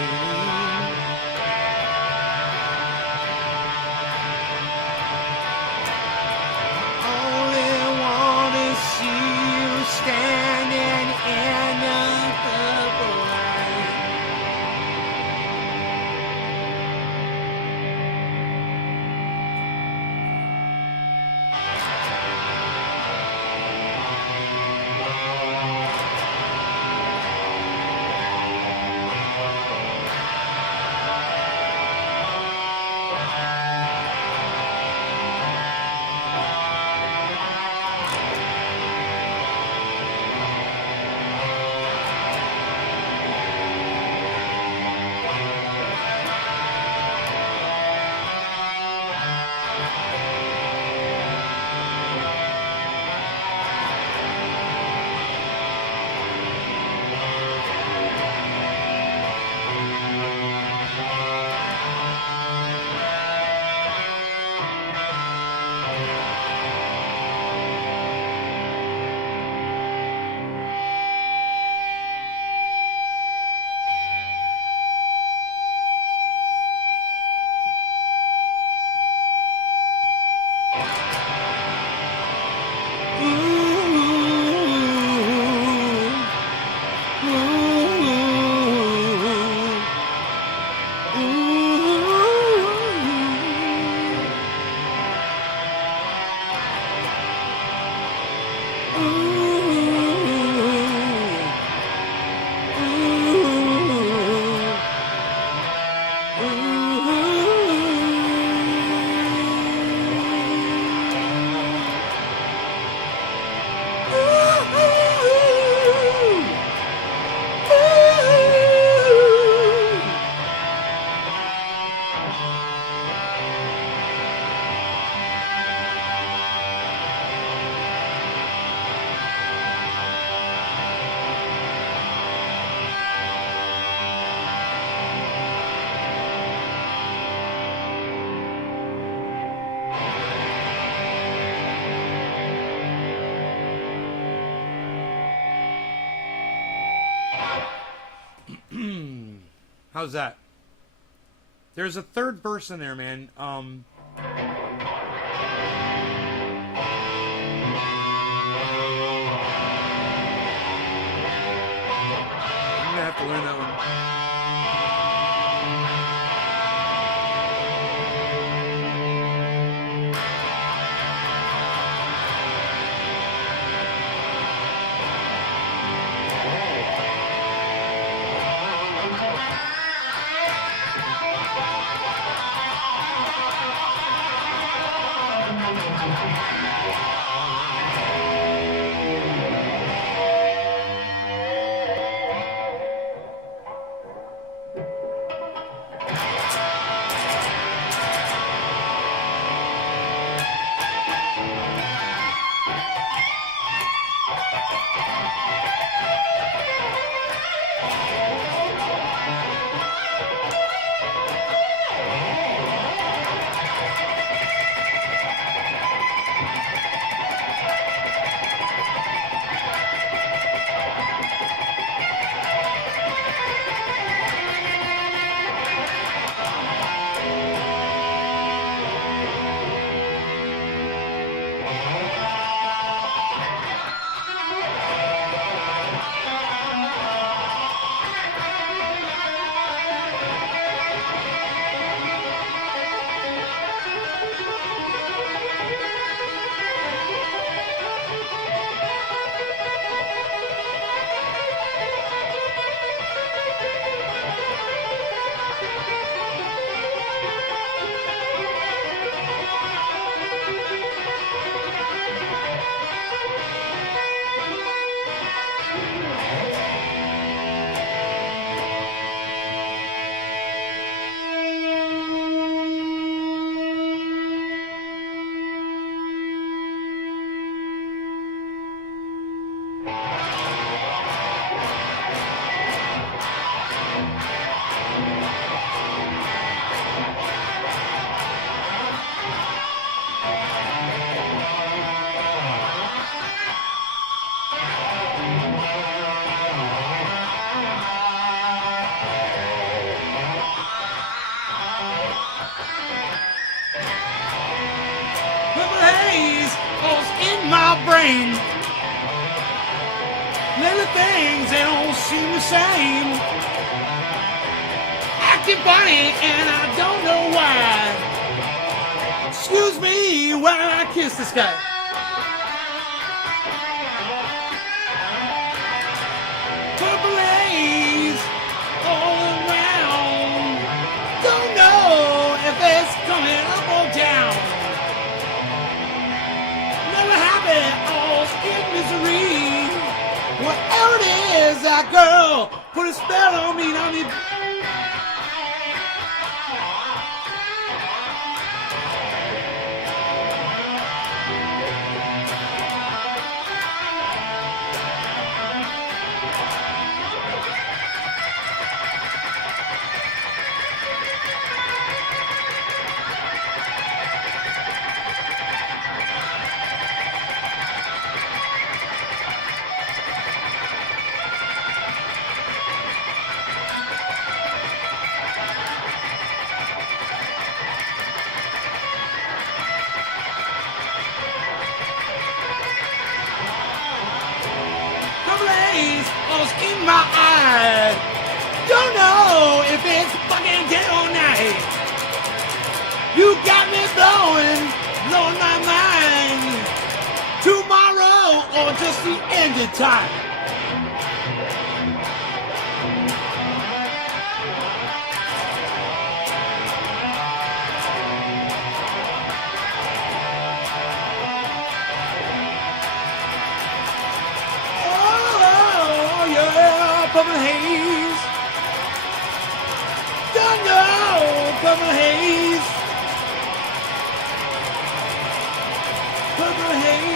Only wanna see you standing in the purple rain. How's that? There's a third verse in there, man. I'm gonna have to learn that one. brain. Little things, they don't seem the same. Acting funny and I don't know why. Excuse me while I kiss this guy. Purple haze all around. Don't know if it's coming up or down. Never happy, all in misery. Whatever it is, that girl put a spell on me. I mean, in my eyes. Don't know if it's fucking day or night. You got me blowing my mind. Tomorrow or just the end of time. Purple haze, don't know, purple haze, purple haze.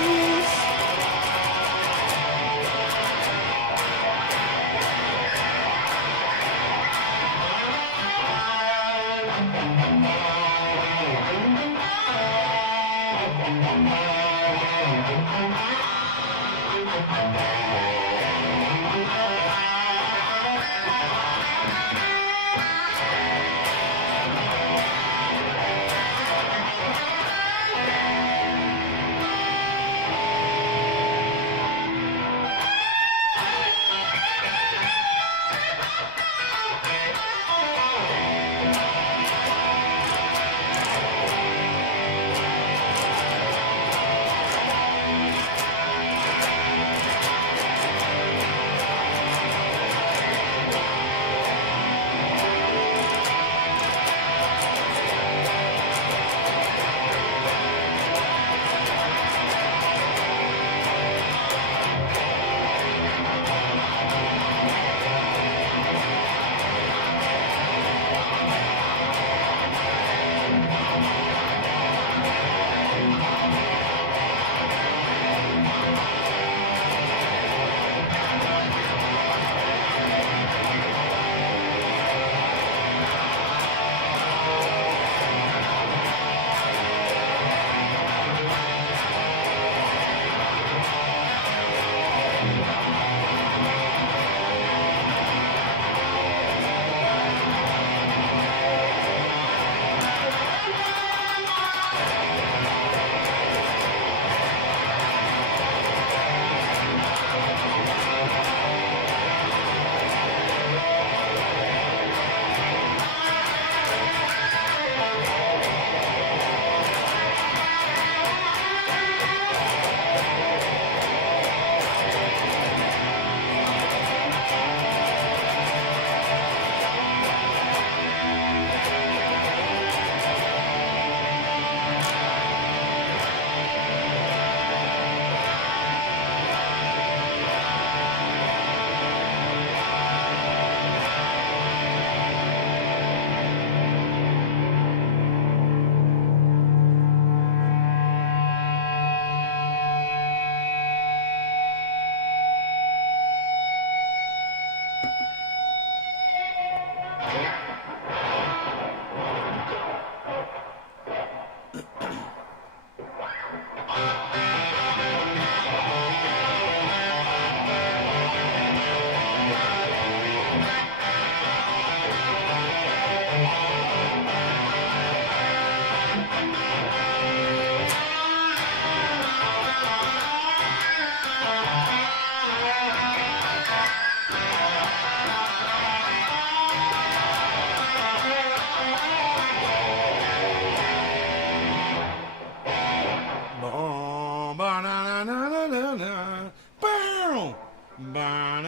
Am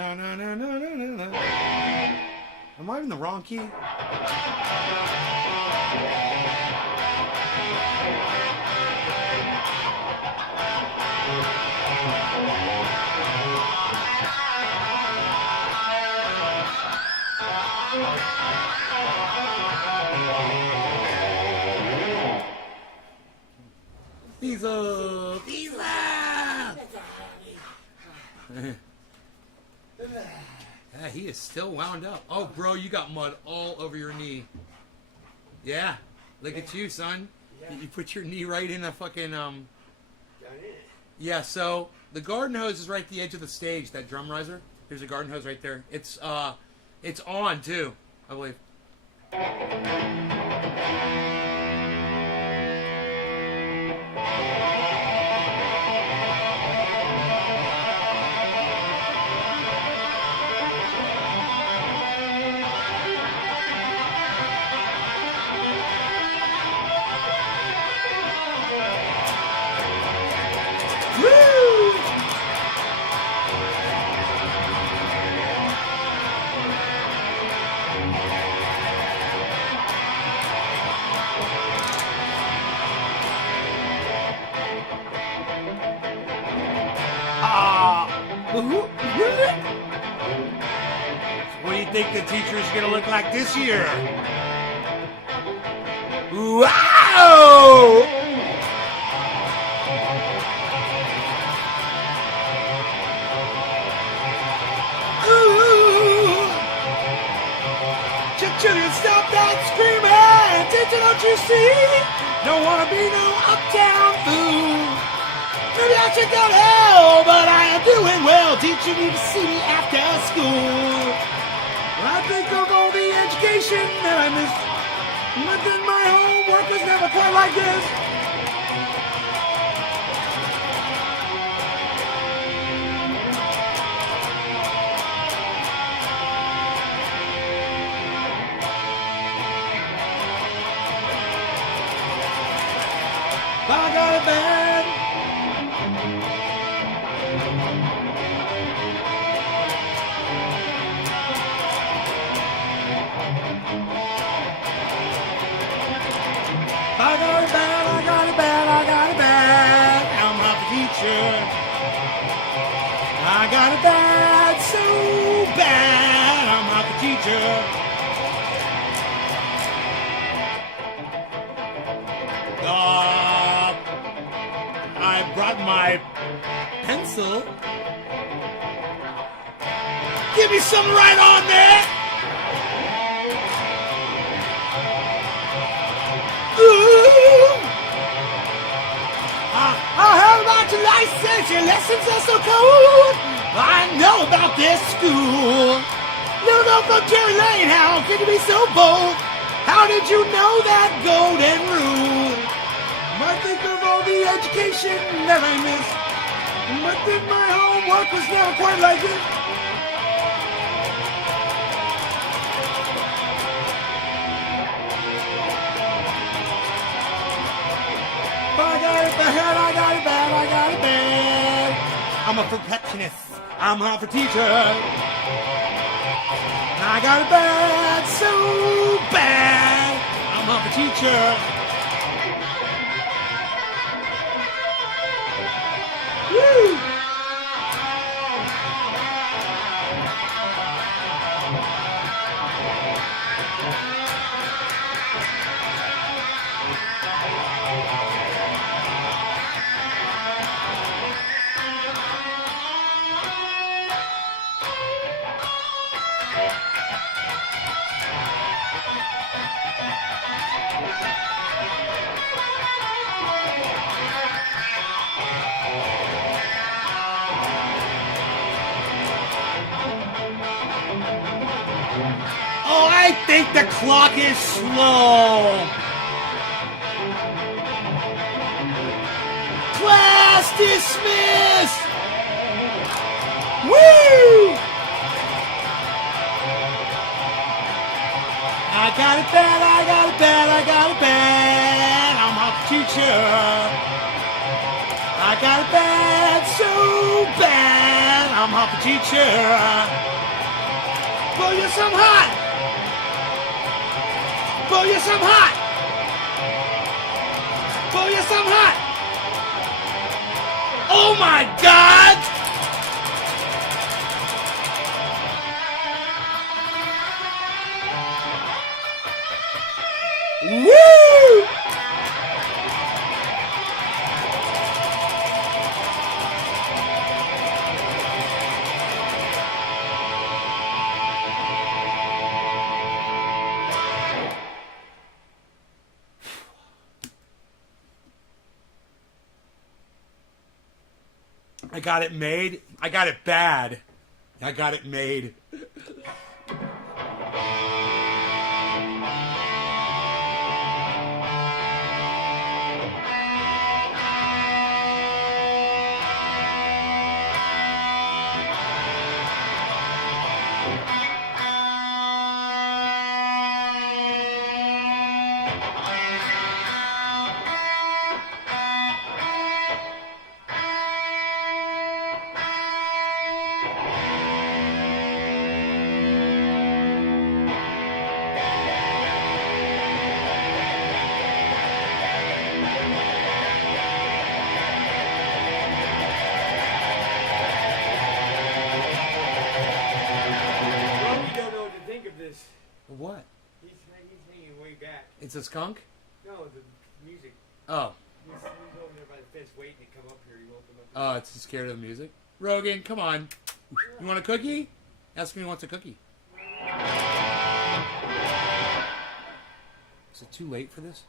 I in the wrong key? Pizza! Pizza! Yeah, he is still wound up. Oh, bro, you got mud all over your knee. Yeah, look at you, son. Yeah. You put your knee right in a fucking Down in it. Yeah. So the garden hose is right at the edge of the stage. That drum riser. There's a garden hose right there. It's on too, I believe. Woo! What do you think the teacher's gonna look like this year? Wow! Children, stop that screaming! Teacher, don't you see? Don't wanna be no uptown fool. Maybe I should go to hell, but I am doing well. Teacher, need to see me after school. When I think of all the education that I missed, nothing, my homework was never quite like this. I got it bad. I got it bad, I got it bad, I got it bad. I'm not the teacher. I got it bad, so bad. I'm not the teacher. I brought my pencil. Give me some right on there. Ooh. I heard about your license. Your lessons are so cold. I know about this school. Little girl from Cherry Lane, how can you be so bold? How did you know that golden rule? I think of all the education that I missed. I think my homework was never quite like this. I got it bad, I got it bad, I got it bad. I'm a perfectionist. I'm half a teacher. I got it bad, so bad. I'm half a teacher. Woo! Oh, I think the clock is slow. Class dismissed. Woo! I got it bad, I got it bad, I got it bad. I'm a teacher. I got it bad, so bad. I'm hot for teacher. Boy, yes, I'm hot. Boy, yes, I'm hot. Boy, yes, I'm hot. Oh my God! Woo! I got it made. I got it bad. I got it made. Well, we don't know what to think of this. What? He's hanging way back. It's a skunk? No, the music. Oh. He's over there by the fence waiting to come up here. He won't come up Oh, it's scared of the music? Rogan, come on. You want a cookie? Ask me who wants a cookie. Is it too late for this?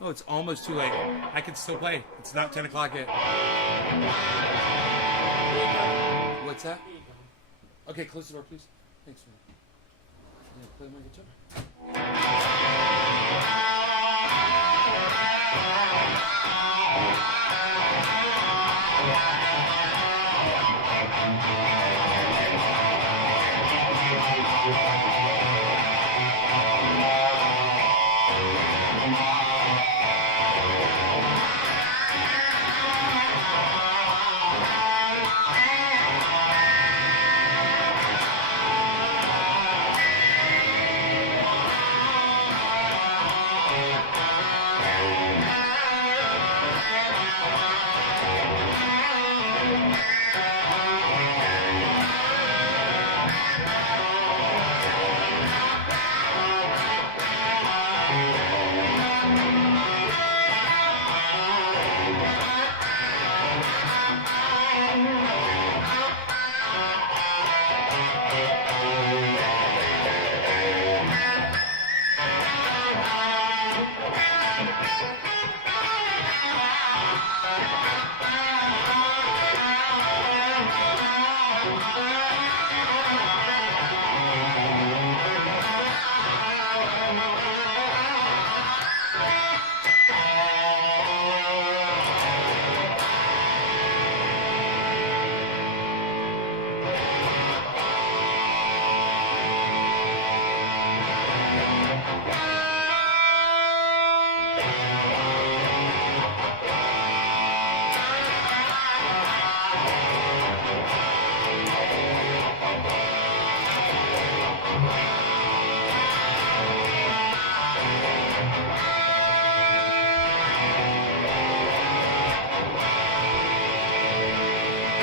Oh, it's almost too late. I can still play. It's not 10 o'clock yet. What's that? Okay, close the door, please. Thanks, man. Yeah, play my guitar.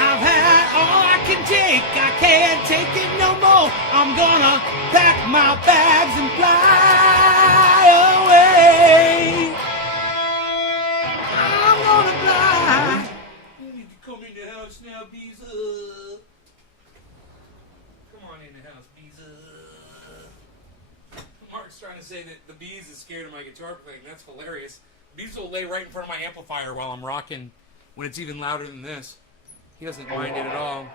I've had all I can take. I can't take it no more. I'm gonna pack my bags and fly away. I'm gonna fly. You need to come in the house now, Beezer. Come on in the house, Beezer. Mark's trying to say that the bees is scared of my guitar playing. That's hilarious. Bees will lay right in front of my amplifier while I'm rocking when it's even louder than this. He doesn't mind it at all.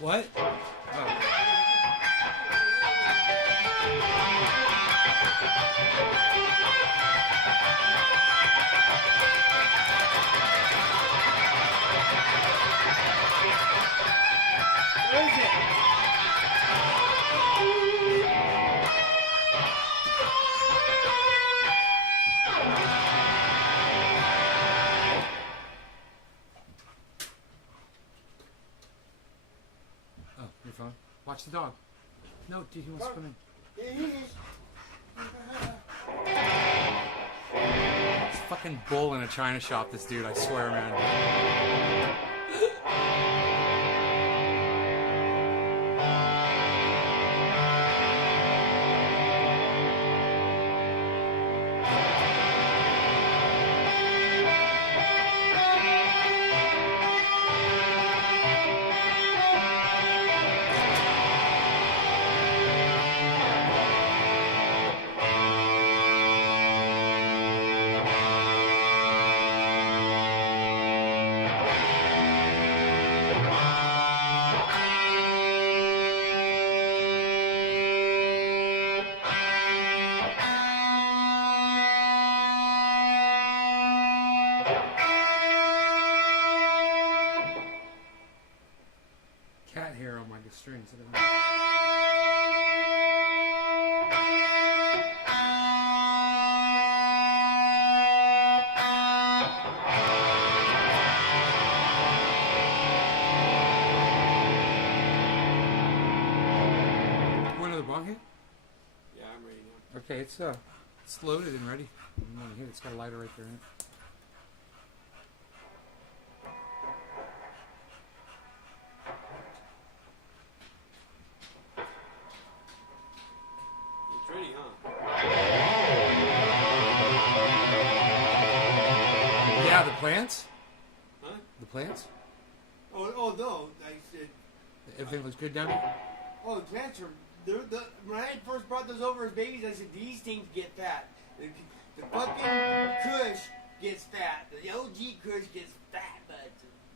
What? Oh. Where is it? Oh, your phone. Watch the dog. No, dude, he wants to come in. There he is. It's fucking bull in a china shop, this dude, I swear, man. Cat hair on my strings. Want another bong hit? Yeah, I'm ready now. Okay, it's loaded and ready. You want to hit it? It's got a lighter right there in it. It's ready, huh? Yeah, the plants. Huh? The plants. Oh no! I said, Everything looks good down here. oh, the plants are. When I first brought those over as babies, I said these things get fat. The fucking Kush gets fat. The OG Kush gets fat, but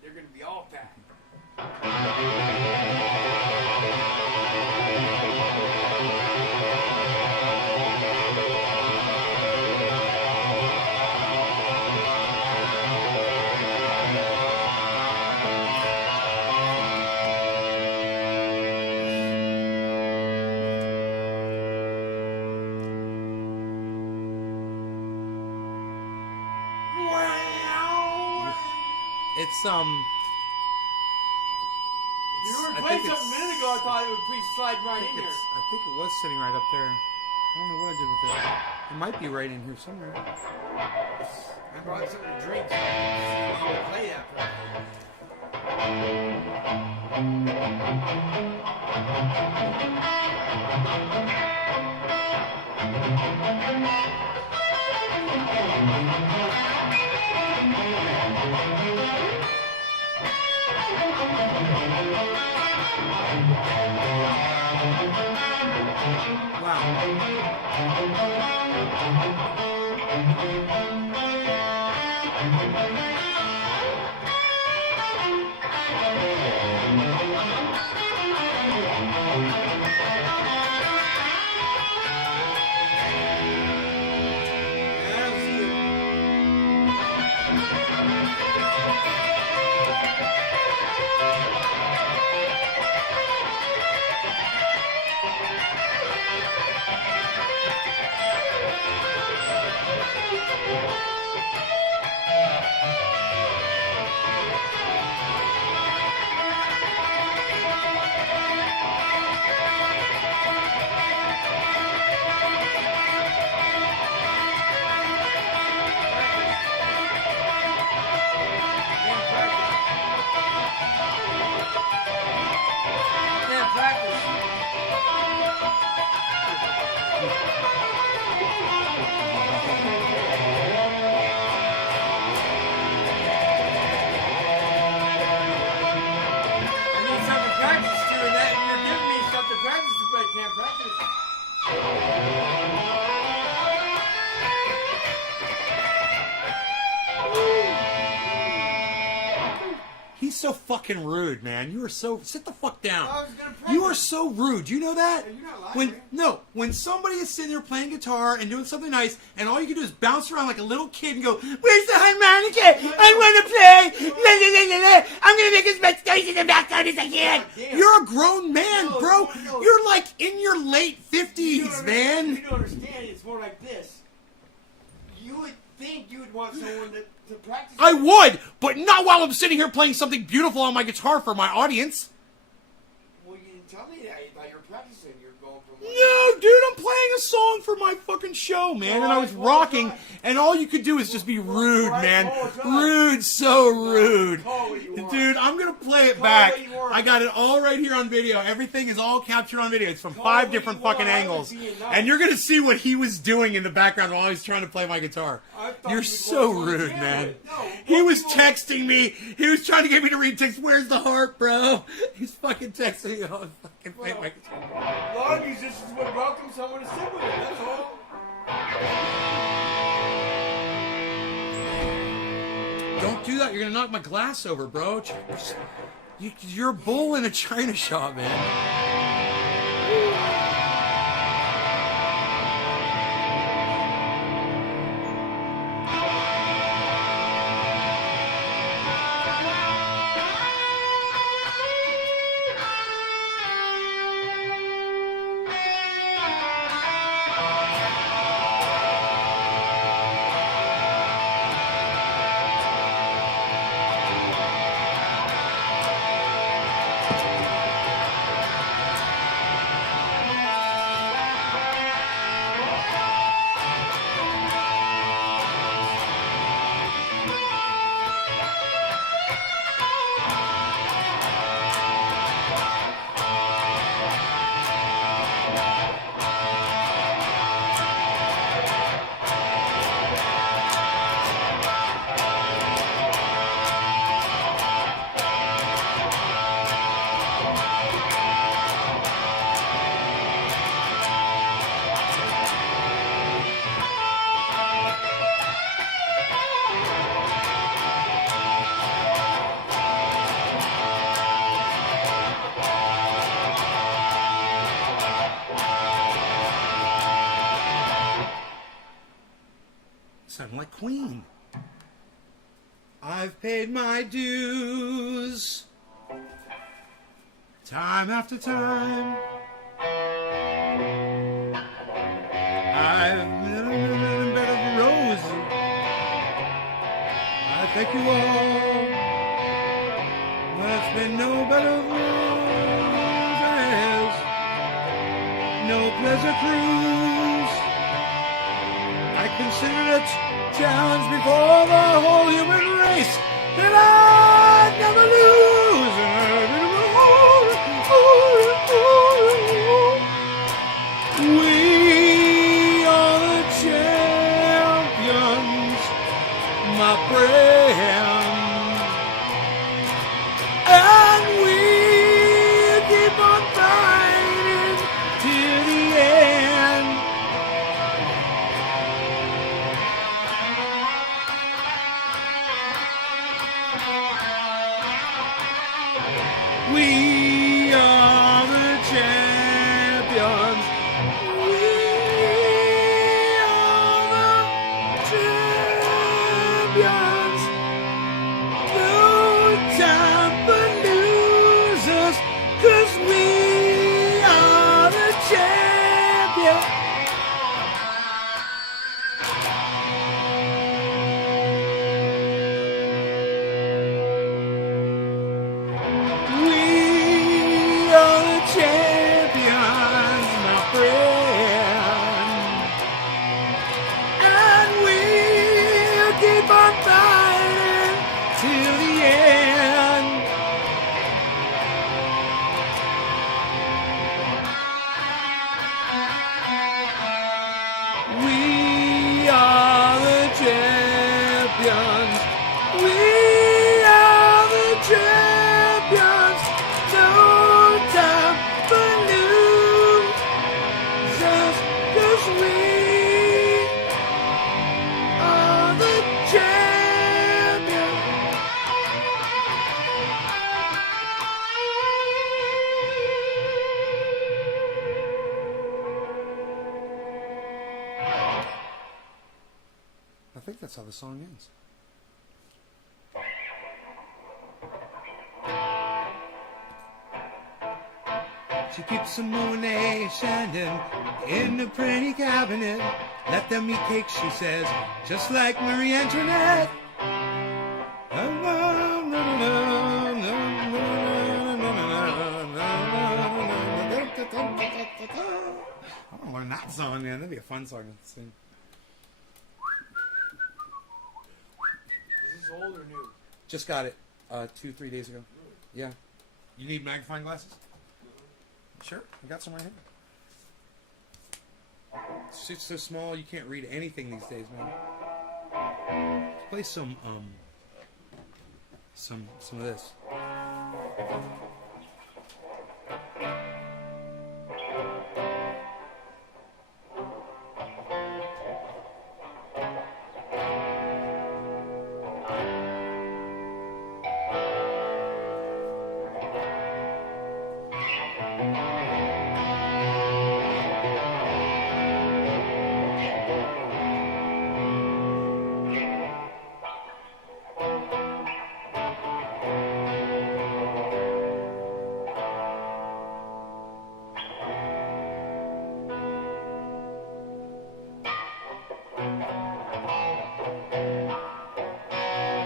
they're gonna be all fat. It's You were I playing think something a it's- minute ago. I thought it would please slide right in there. I think it was sitting right up there. I don't know what I did with it. It might be right in here somewhere. I brought something to drink. So you would play that for me. Wow. I don't see you. He's so fucking rude, man. You are so... Sit the fuck down. I was gonna pray You for are you. so rude. You know that? Hey, you're not lying, man. When somebody is sitting there playing guitar and doing something nice, and all you can do is bounce around like a little kid and go, "Where's the harmonica? I want to play. La, la, la, la, la. I'm gonna make as much noise in the background as I can." Damn. You're a grown man, No, bro. no. You're like in your late You 50s, don't man. You don't understand. It's more like this. You would think you would want someone to practice. I would, but not while I'm sitting here playing something beautiful on my guitar for my audience. Well, you didn't tell me that. I thought you were practicing. You're going from one. No, dude, I'm playing a song for my fucking show, man, and I was rocking, and all you could do is just be rude, man. Rude, so rude. Call what you want. Dude, I'm gonna play it Call back. what you want. I got it all right here on video. Everything is all captured on video. It's from Call 5 what different you want. fucking I angles. was being nice. And you're gonna see what he was doing in the background while I was trying to play my guitar. I thought You're you so wanted to rude, jam man. it. No, He what was you want- texting me. He was trying to get me to read text. "Where's the heart, bro?" He's fucking texting me. Oh, fucking play my guitar. A lot of musicians would welcome someone to sing with it. That's all. Don't do that. You're gonna knock my glass over, bro. You're a bull in a china shop, man. Sound like Queen. I've paid my dues, time after time. I've been in bed of roses. I thank you all, but it's been no bed of roses, no pleasure cruise. I consider it challenge before the whole human race that I'd never lose. We are the champions, my friend, and we keep on fighting till the end. We are the champions. We are the champions. No time for losers, 'cause we are the champions. We are the champions, my friend, and we'll keep on fighting till the end. We are the champions. We are the champions. No time for losers, 'cause we are the champions. that's how the song ends. She keeps some Monet Chandon in the pretty cabinet. Let them eat cake, she says, just like Marie Antoinette. I want to learn that song, man. That'd be a fun song to sing. Is this old or new? Just got it 2-3 days ago. Yeah. You need magnifying glasses? Sure, I got some right here. It's just so small you can't read anything these days, man. Let's play some of this.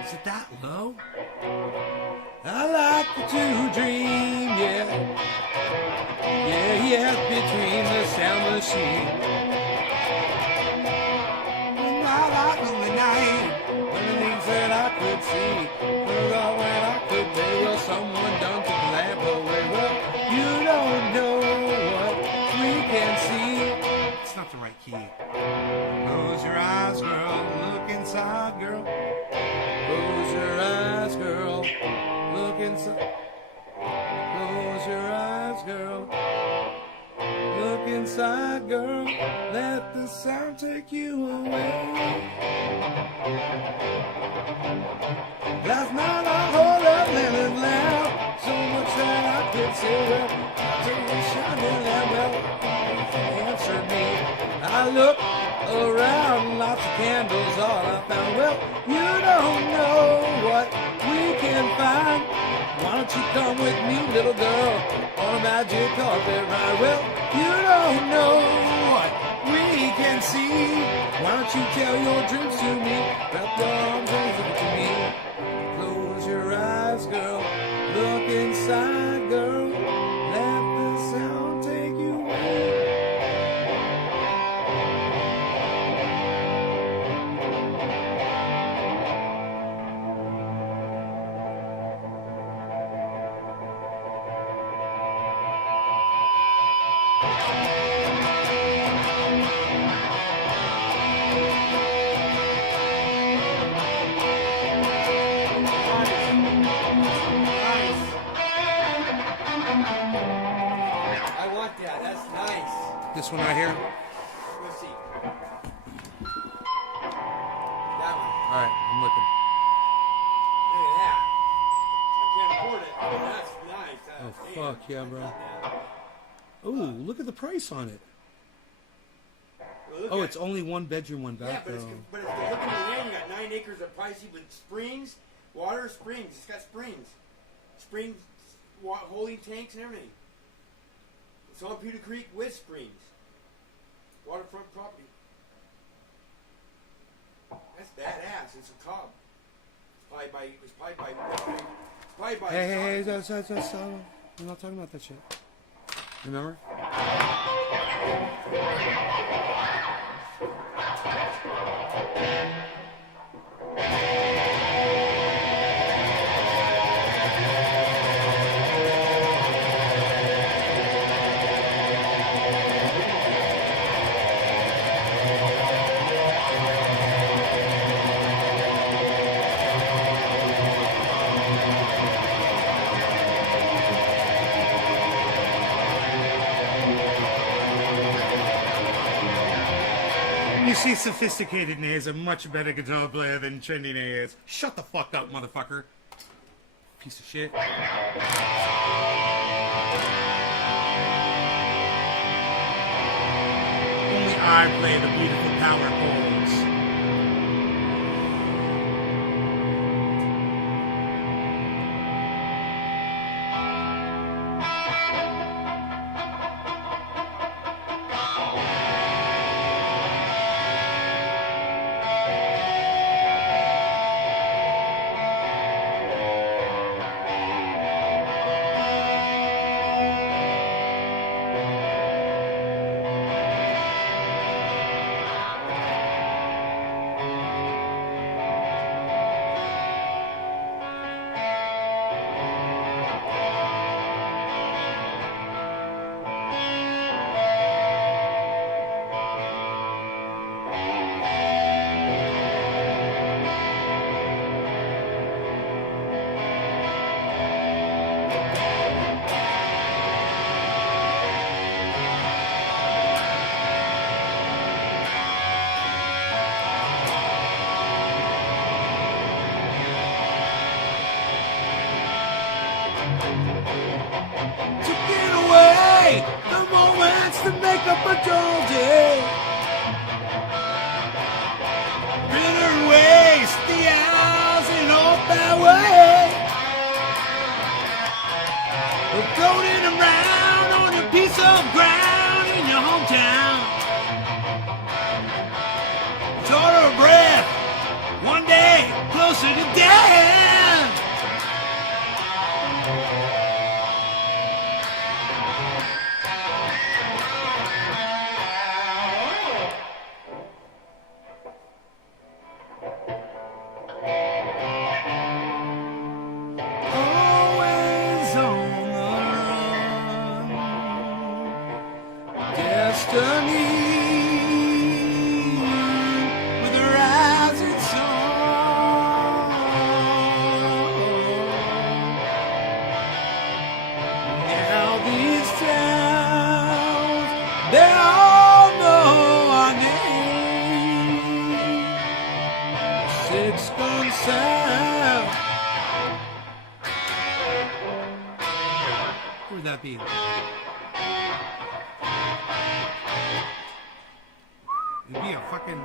Is it that low? I like to dream, yeah. Yeah, yeah, between the sound machine. And I like on the night, when the things that I could see, well, when I could be, well, someone done took the lamp away. Well, you don't know what we can see. It's not the right key. Close your eyes, girl, look inside, girl. Close your eyes, girl. Look inside. Close your eyes, girl. Look inside, girl. Let the sound take you away. Last night I heard a little loud, so much that I could say, well, till the shining lamp, well, answered me. I looked around, lots of candles, all I found. Well, you don't know what we can find. Why don't you come with me, little girl, on a magic carpet ride? Well, you don't know what we can see. Why don't you tell your dreams to me? Wrap your arms and give it to me. Close your eyes, girl. Look inside, girl. Let the sound take you away. I want that. That's nice. This one right here? Let's see. That one. Alright, I'm looking. Look at that. I can't afford it, but that's nice. Oh, Damn. fuck yeah, bro. I got that. Ooh, look at the price on it. Well, look Oh, at- it's only one bedroom, one Yeah, but it's bathroom. but it's look at the land. You got 9 acres of pricey with springs, water springs. It's got springs, holding tanks and everything. It's on Pewter Creek with springs, waterfront property. That's badass. It's a cob. It's probably by. Hey, that's we're not talking about that shit. Remember? You see, Sophisticated Nay is a much better guitar player than Trendy Nay is. Shut the fuck up, motherfucker. Piece of shit. Only I play the beautiful power chords. Taking away the moments to make up a dull day. Bitter waste the hours in all that way. Floating around on a piece of ground in your hometown. Short of breath, one day closer to death. Always on the run. Destiny with a rising sun. Now these towns, they all know our name. 6 guns south. Who would that be? It'd be a fucking...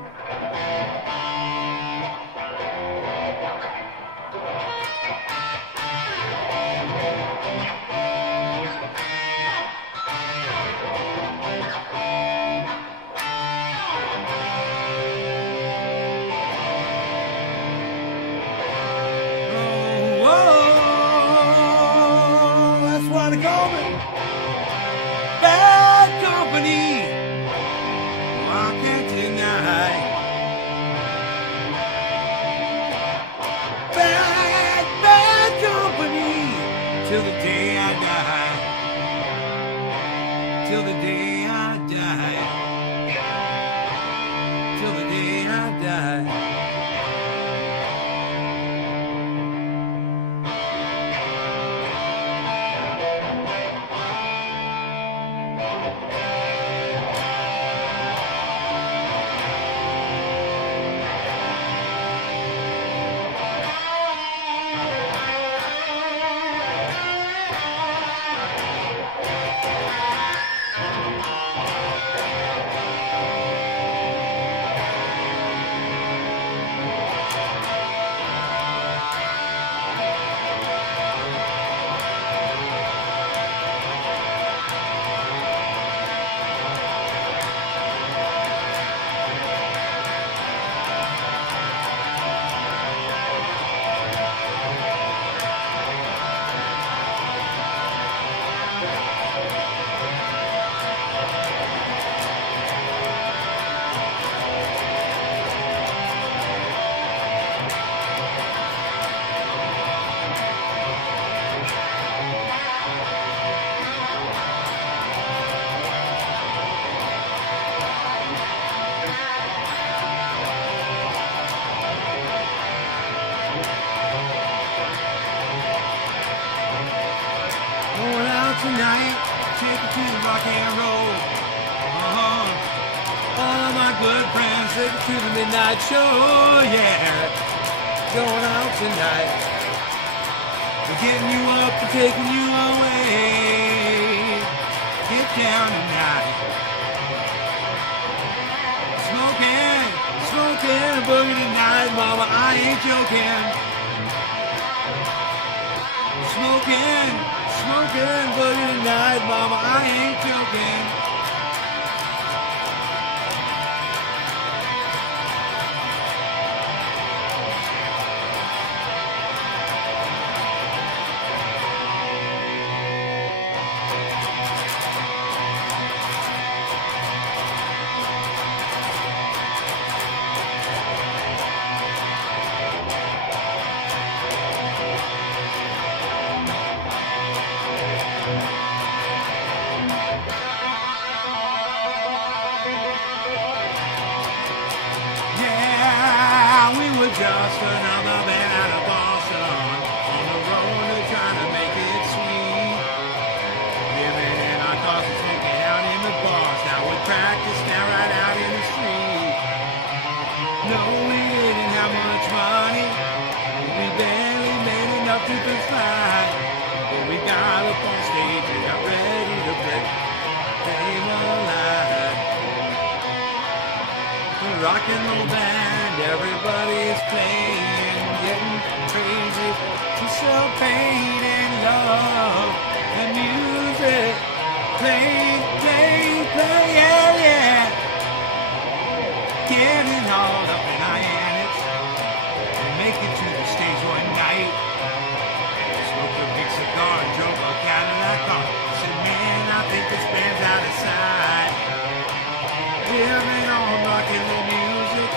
Oh, that's why they call me bad company. I can't deny. Bad company till the day I die. Till the day I die. Till the day I die. Going out tonight, take it to the rock and roll. All of my good friends, take it to the midnight show, yeah. Going out tonight, we're getting you up and taking you away. Get down tonight. Smoking a boogie tonight, mama, I ain't joking. Smoking boogie tonight, mama, I ain't joking. playing, getting crazy. She's so pain and love. The music, play, yeah, yeah. Getting all up in our annex. Make it to the stage one night. Smoke a big cigar and drove a Cadillac car. Said, man, I think this band's out of sight. Living on rock and roll music.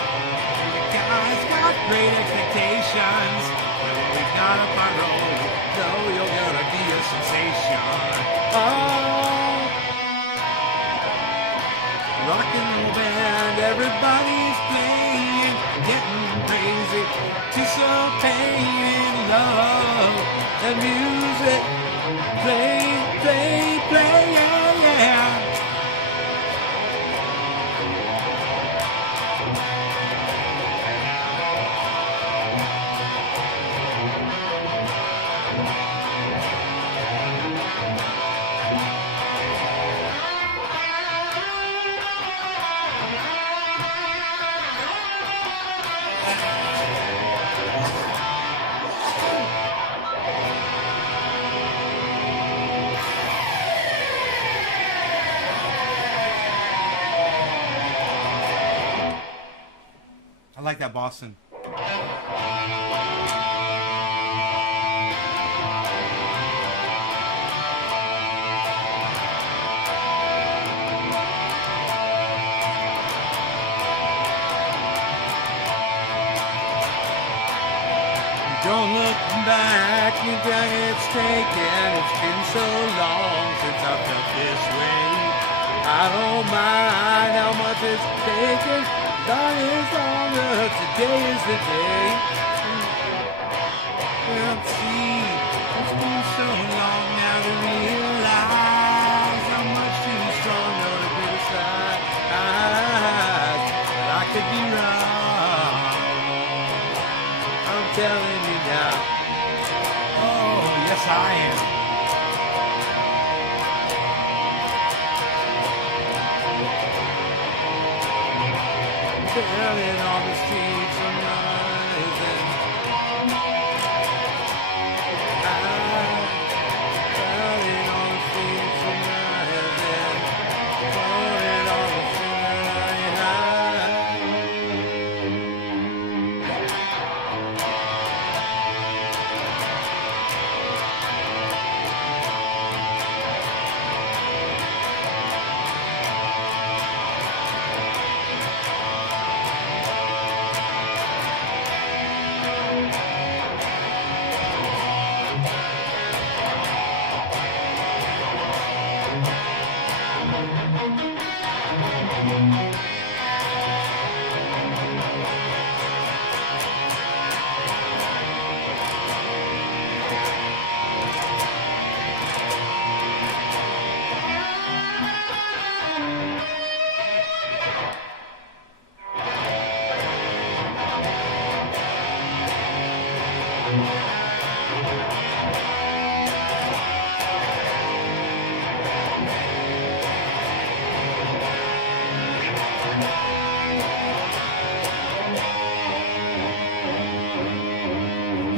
The guys got great expectations. But when we've got up our roll, know you're gonna be a sensation. Oh, rock and roll band, everybody's playing, getting crazy. To some pain and love. The music, play, yeah, yeah. I like that Boston. Don't look back, you got it's taken. It's been so long since I felt this way. I don't mind how much it's taken. God is longer, today is the day. Well, see, it's been so long now to realize how much too strong on the criticize. But I could be wrong. I'm telling you now. Oh, yes I am. Early on the streets of rising. Early on the streets of rising. Early on the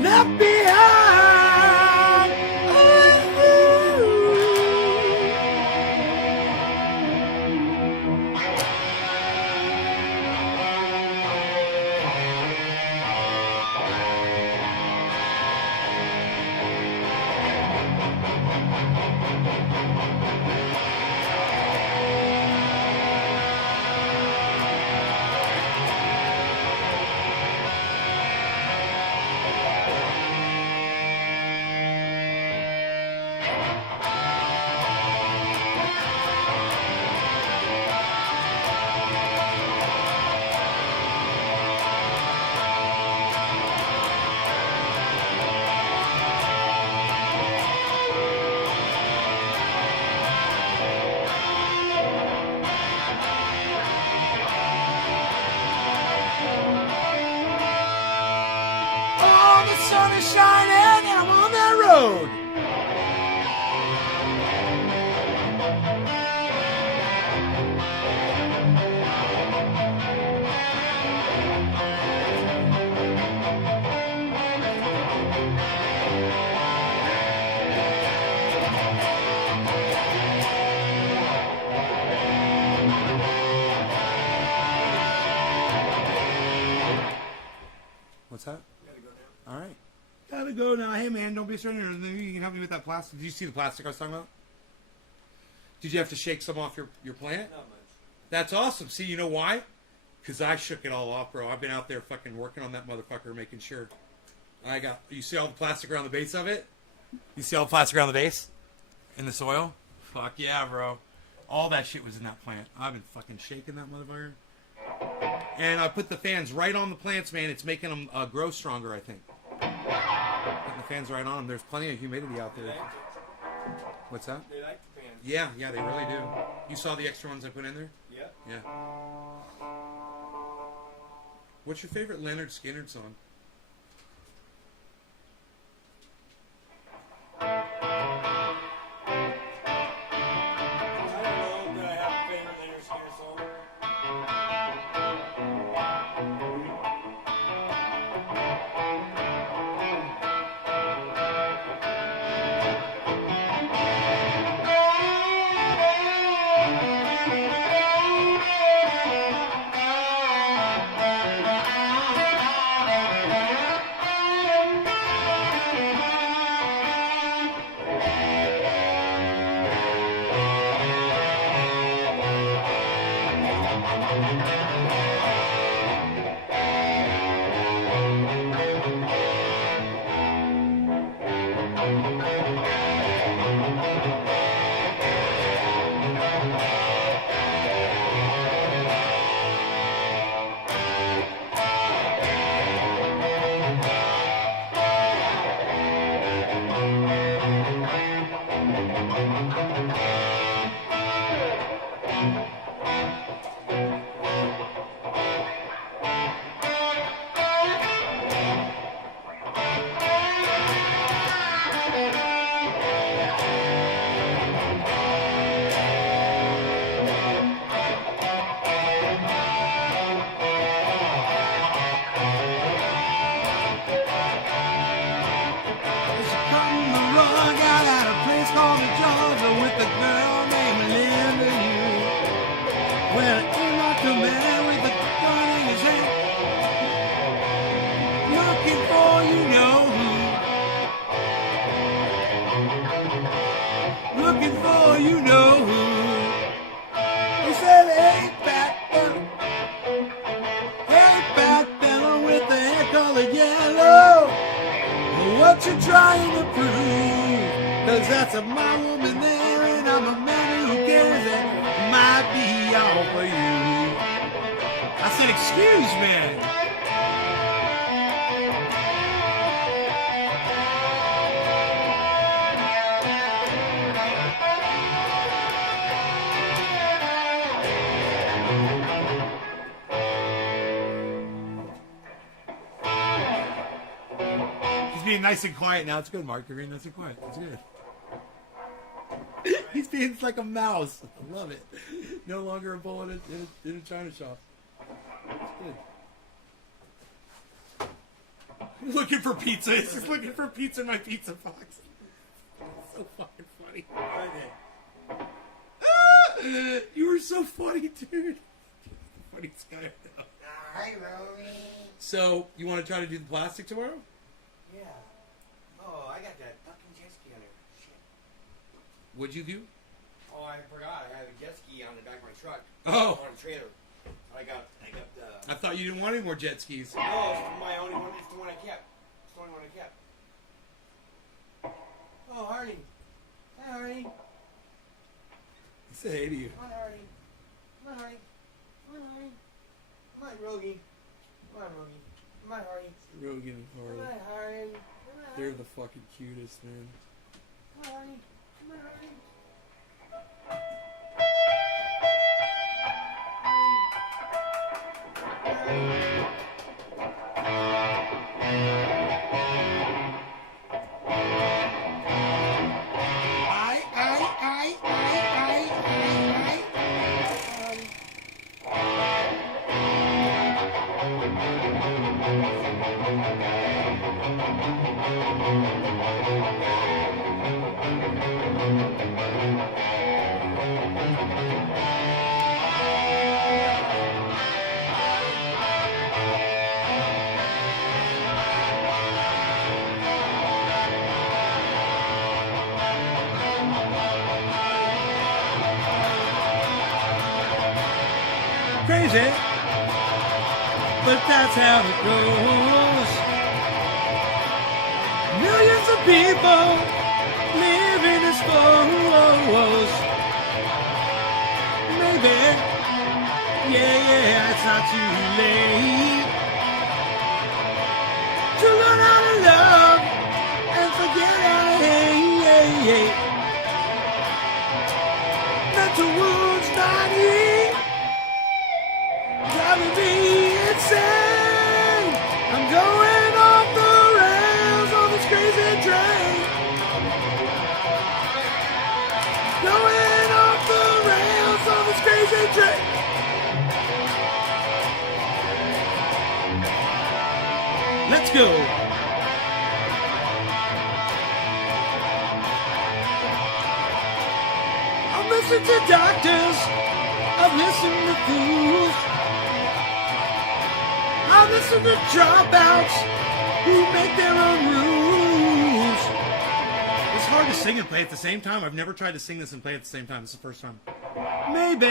left behind. Ooh. Oh, the sun is shining and I'm on that road. gotta go now. Hey man, don't be a stranger. You can help me with that plastic. Did you see the plastic I was talking about? Did you have to shake some off your plant? Not much. That's awesome. See, you know why? Because I shook it all off, bro. I've been out there fucking working on that motherfucker, making sure. You see all the plastic around the base of it? You see all the plastic around the base? In the soil? Fuck yeah, bro. All that shit was in that plant. I've been fucking shaking that motherfucker. And I put the fans right on the plants, man. It's making them grow stronger, I think. Putting the fans right on them. There's plenty of humidity out They there. like it. What's that? They like the fans. Yeah, they really do. You saw the extra ones I put in there? Yeah. Yeah. What's your favorite Leonard Skinner song? I don't know that I have a favorite Leonard Skinner song. Cutting the rug out at a place called the Georgia with a girl named Linda Yu. Well, it came like a man with a gun in his hand, looking for you know who. Looking for you know who. He said, hey, fat fella with the hair colored yellow. What you trying to prove? Cause that's my woman there, and I'm a man who cares. That might be all for you. I said, excuse me. He's being nice and quiet now. It's good, Mark. You're being nice and quiet. It's good. He's being like a mouse. I love it. No longer a bull in a china shop. It's good. Looking for pizza. He's just looking for pizza in my pizza box. It's so fucking funny. You were so funny, dude. Funniest guy now. Hi, Romy. So, you want to try to do the plastic tomorrow? Yeah. Oh, I got that fucking jet ski on there. Shit. What'd you do? Oh, I forgot. I have a jet ski on the back of my truck. Oh. On a trailer. I got the. I thought you didn't want any more jet skis. No, it's my only one. It's the one I kept. It's the only one I kept. Oh, Hardy. Hi, Hardy. He said hey to you. Come on, Hardy. Come on, Hardy. Come on, Hardy. Come on, Rogie. Come on, Rogie. Come on, Hardy. Rogan and Come Harley. on, Hardy. Come on, They're Hardy. the fucking cutest, man. Come on, Hardy. Come on, Hardy. crazy, but that's how it goes. Millions of people live in this foes. Maybe, yeah, it's not too late to learn how to love and forget how to hate. Mental wounds not healed, driving me insane. I'm going off the rails on this crazy train. Going off the rails on this crazy train. Let's go. I've listened to doctors, I've listened to fools, I've listened to dropouts who make their own rules. It's hard to sing and play at the same time. I've never tried to sing this and play at the same time. It's the first time. Maybe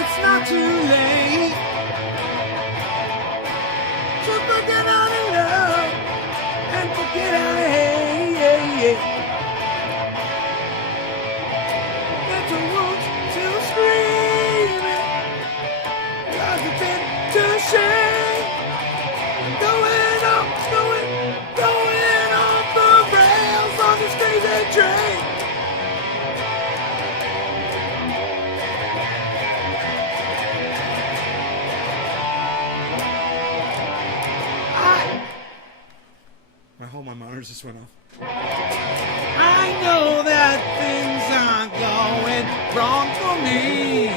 it's not too late to forget how to love and forget how to hate. Mental wounds still screaming, I've been to shame. Going off the rails on this crazy train. My monitors just went off. I know that things aren't going wrong for me.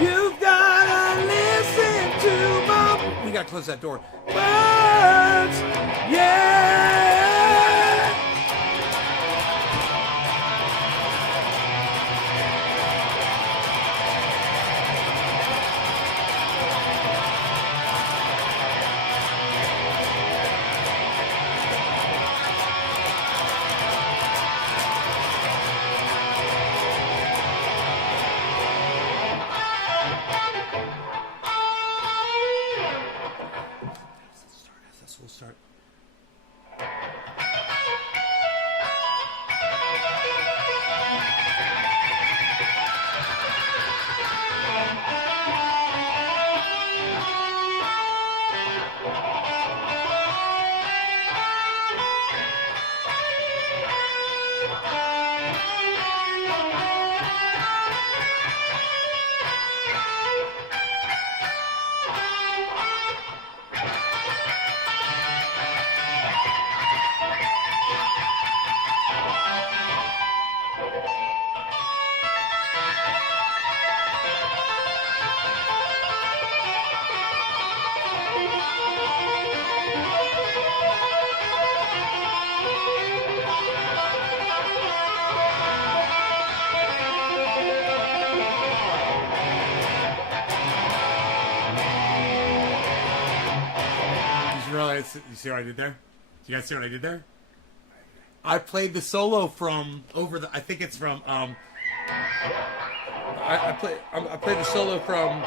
You've gotta listen to my... We gotta close that door. Words, yeah. We'll start. You see what I did there? You guys see what I did there? I played the solo from over the. I think it's from. I played the solo from.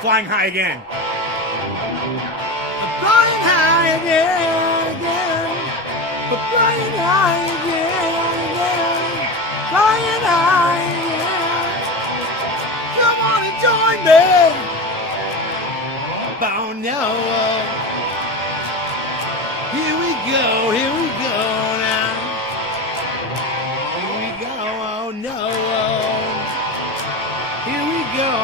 Flying high again. I'm flying high again. I'm flying high again. Flying high again. Come on and join me. Oh no. Here we go now. Here we go, oh no. Here we go.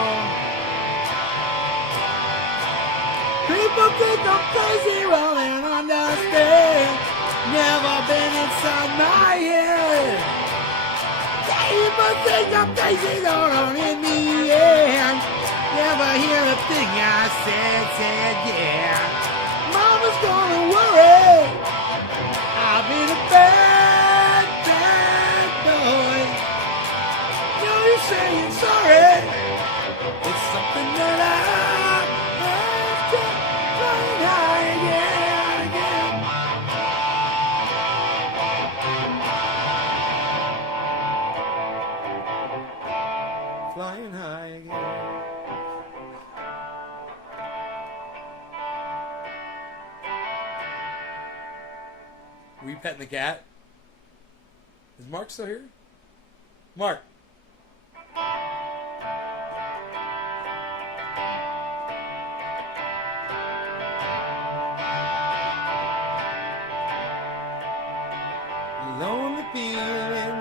People think I'm crazy, well they don't understand. Never been inside my head. People think I'm crazy, don't in the end. Never hear a thing I said yeah. gonna worry. I've been a bad, bad boy. No, you're saying sorry. It's something that I have to find out again, again. Flying high again. Were you petting the cat? Is Mark still here? Mark. Lonely feeling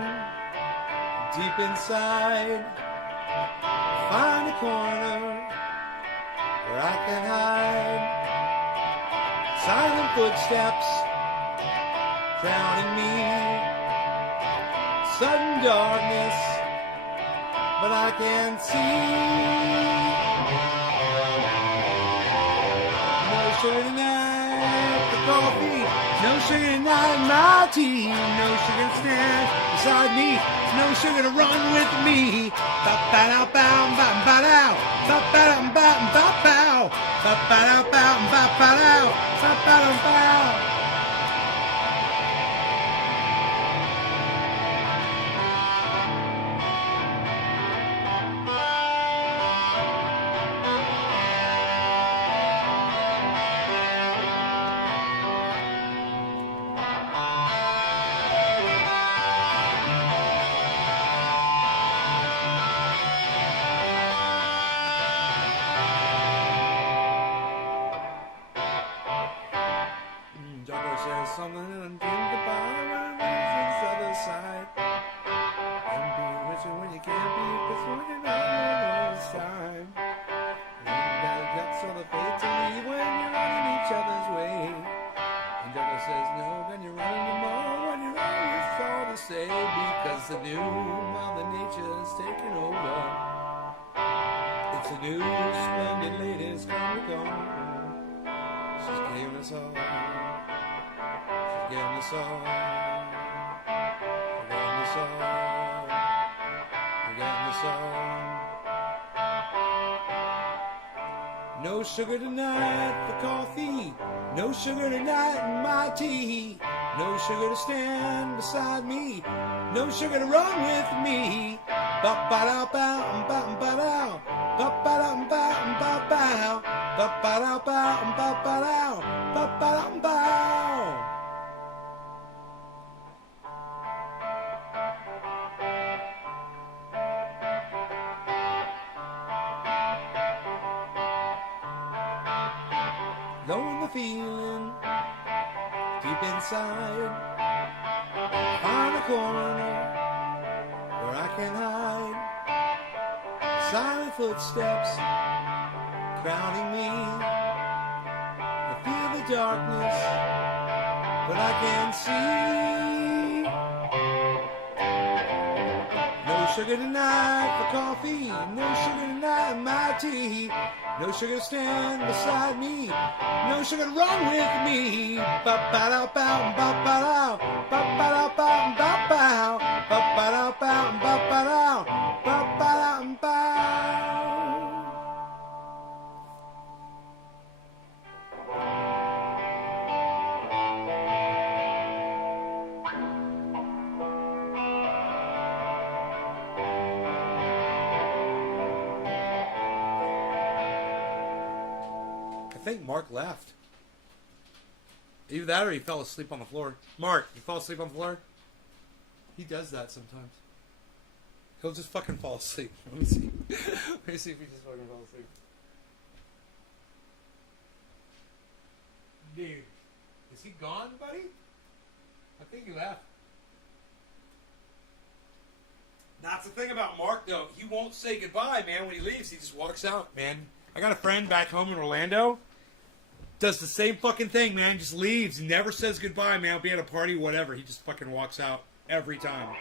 deep inside. Find a corner where I can hide. Silent footsteps drowning me. Sudden darkness, but I can't see. No sugar tonight for coffee. No sugar tonight in my tea. No sugar to stand beside me. No sugar to run with me. Ba-ba-da-bow-ba-ba-dow. Ba-ba-dum-ba-ba-bow. Ba-ba-da-bow-ba-ba-dow. Ba-ba-dum-bow. Jocko says something and think about this other side. And be richer when you can't be richer when you're not on the side. You gotta get sort of faith to leave when you're running each other's way. And Jocko says no, then you're running them all when you're always all to say. Because the new Mother Nature's taking over. It's a new splendid lady's come to go. She's giving us all. Getting us all, getting us all, getting us all. No sugar tonight for coffee, no sugar tonight in my tea, no sugar to stand beside me, no sugar to run with me. Ba-ba-da-bow, ba-ba-dow, ba-ba-dum-ba-ba-bow, ba-ba-da-bow, ba-ba-dow, ba-ba-dum-bow. Lonely feeling deep inside. Find a corner where I can hide. Silent footsteps crowding me. I feel the darkness, but I can't see. No sugar tonight for coffee. No sugar tonight in my tea. No sugar to stand beside me. No sugar to run with me. Ba-ba-da-bow, ba-ba-dow. Ba-ba-da-bow, ba-bow. Ba-ba-da-bow, ba-ba-dow. Ba-ba-da-bow. I think Mark left. Either that or he fell asleep on the floor. Mark, you fall asleep on the floor? He does that sometimes. He'll just fucking fall asleep. Let me see. Let me see if he just fucking fell asleep. Dude, is he gone, buddy? I think he left. That's the thing about Mark, though. He won't say goodbye, man, when he leaves. He just walks out, man. I got a friend back home in Orlando. Does the same fucking thing, man. Just leaves. He never says goodbye, man. I'll be at a party, whatever. He just fucking walks out every time.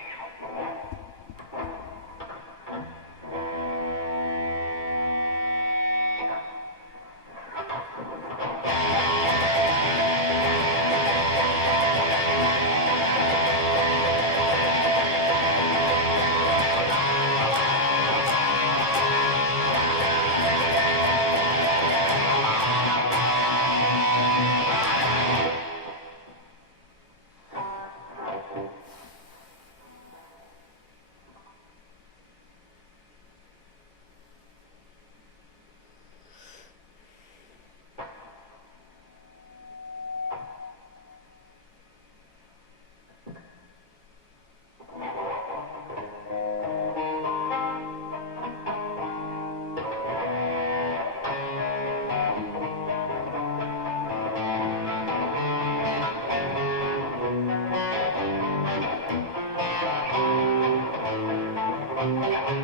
I'm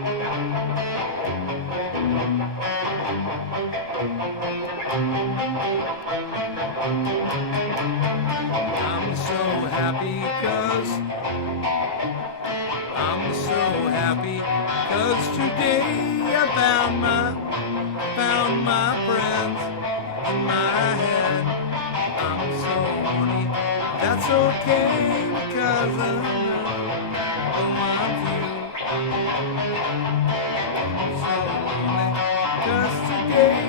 so happy 'cause I'm so happy 'cause today I found my friends in my head. I'm so horny, that's okay because I love you. I'm so lonely 'cause today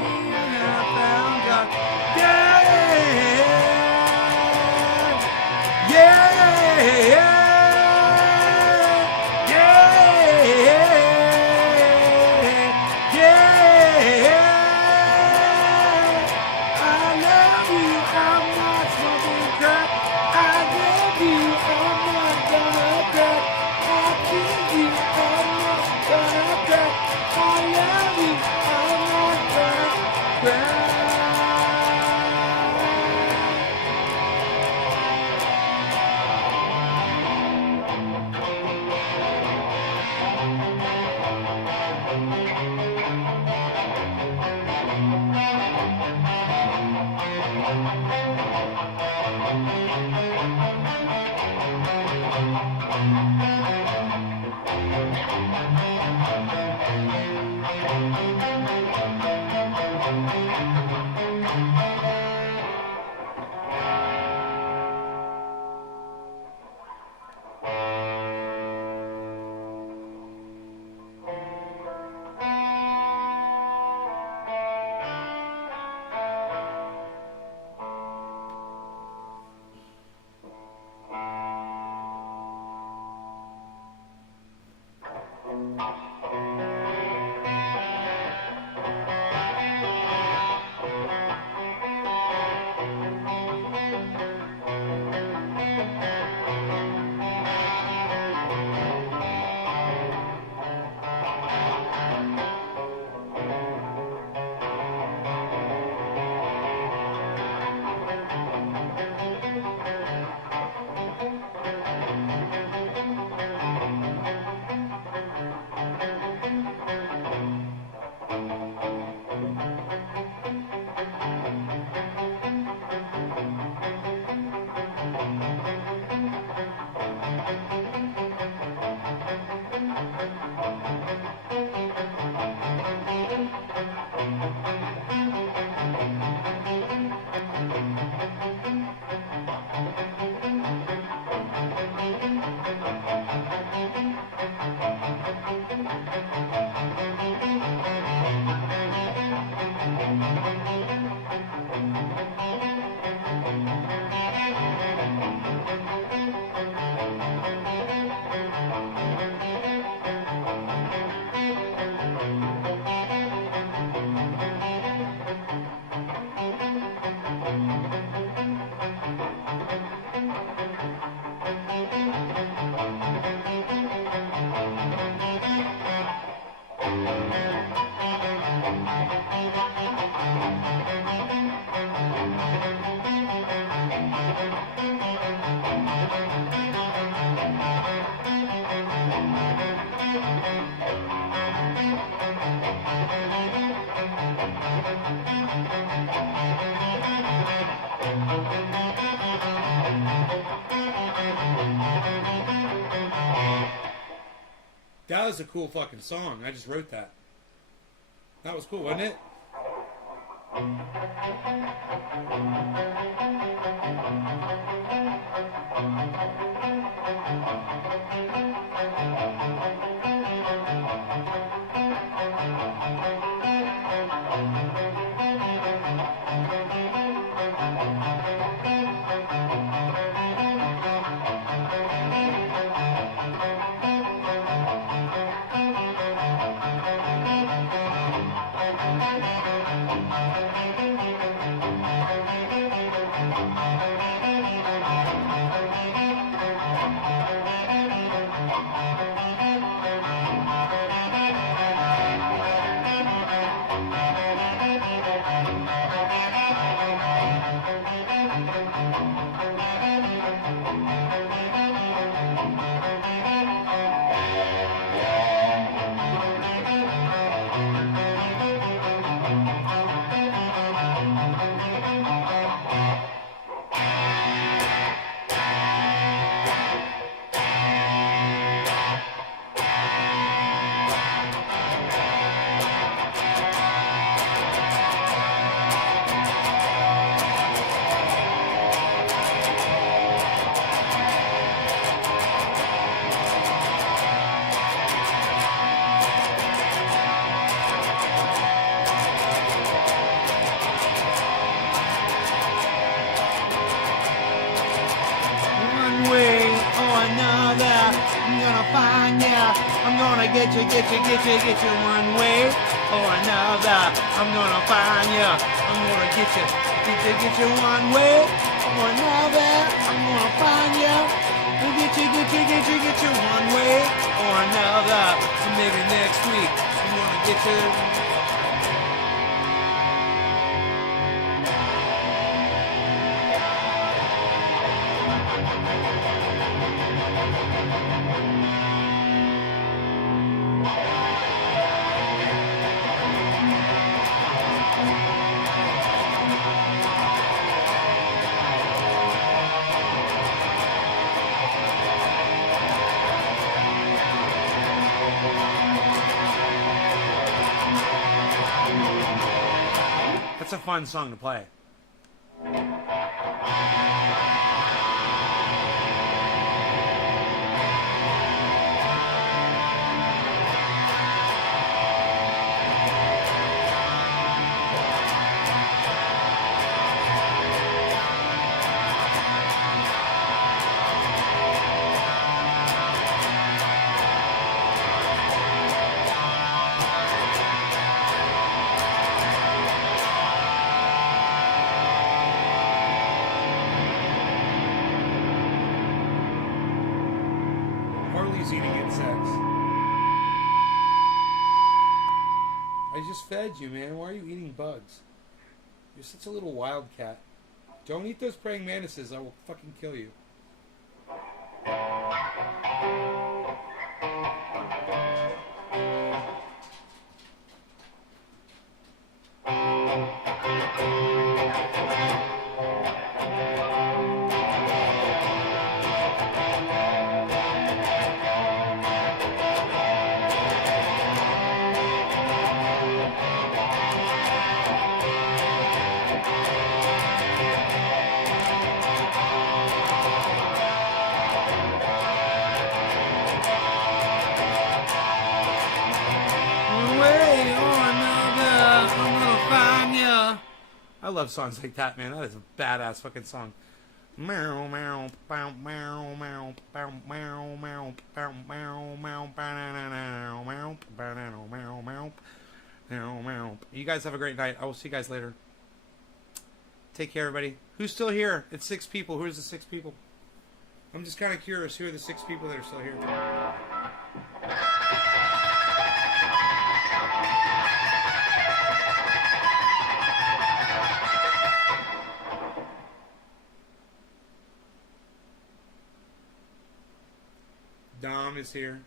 I found God. Yeah, yeah, yeah. That was a cool fucking song. I just wrote that. That was cool, wasn't it? get you one way or another. I'm gonna find you. I'm gonna get you one way or another. I'm gonna find you. Get you one way or another. So maybe next week I'm gonna get you. That's a fun song to play. Harley's eating insects. I just fed you, man. Why are you eating bugs? You're such a little wildcat. Don't eat those praying mantises. I will fucking kill you. I love songs like that, man. That is a badass fucking song. Meow meow meow meow meow meow meow meow meow meow meow meow meow meow. You guys have a great night. I will see you guys later. Take care, everybody. Who's still here? It's 6 people. Who's the 6 people? I'm just kind of curious. Who are the 6 people that are still here? Dom is here.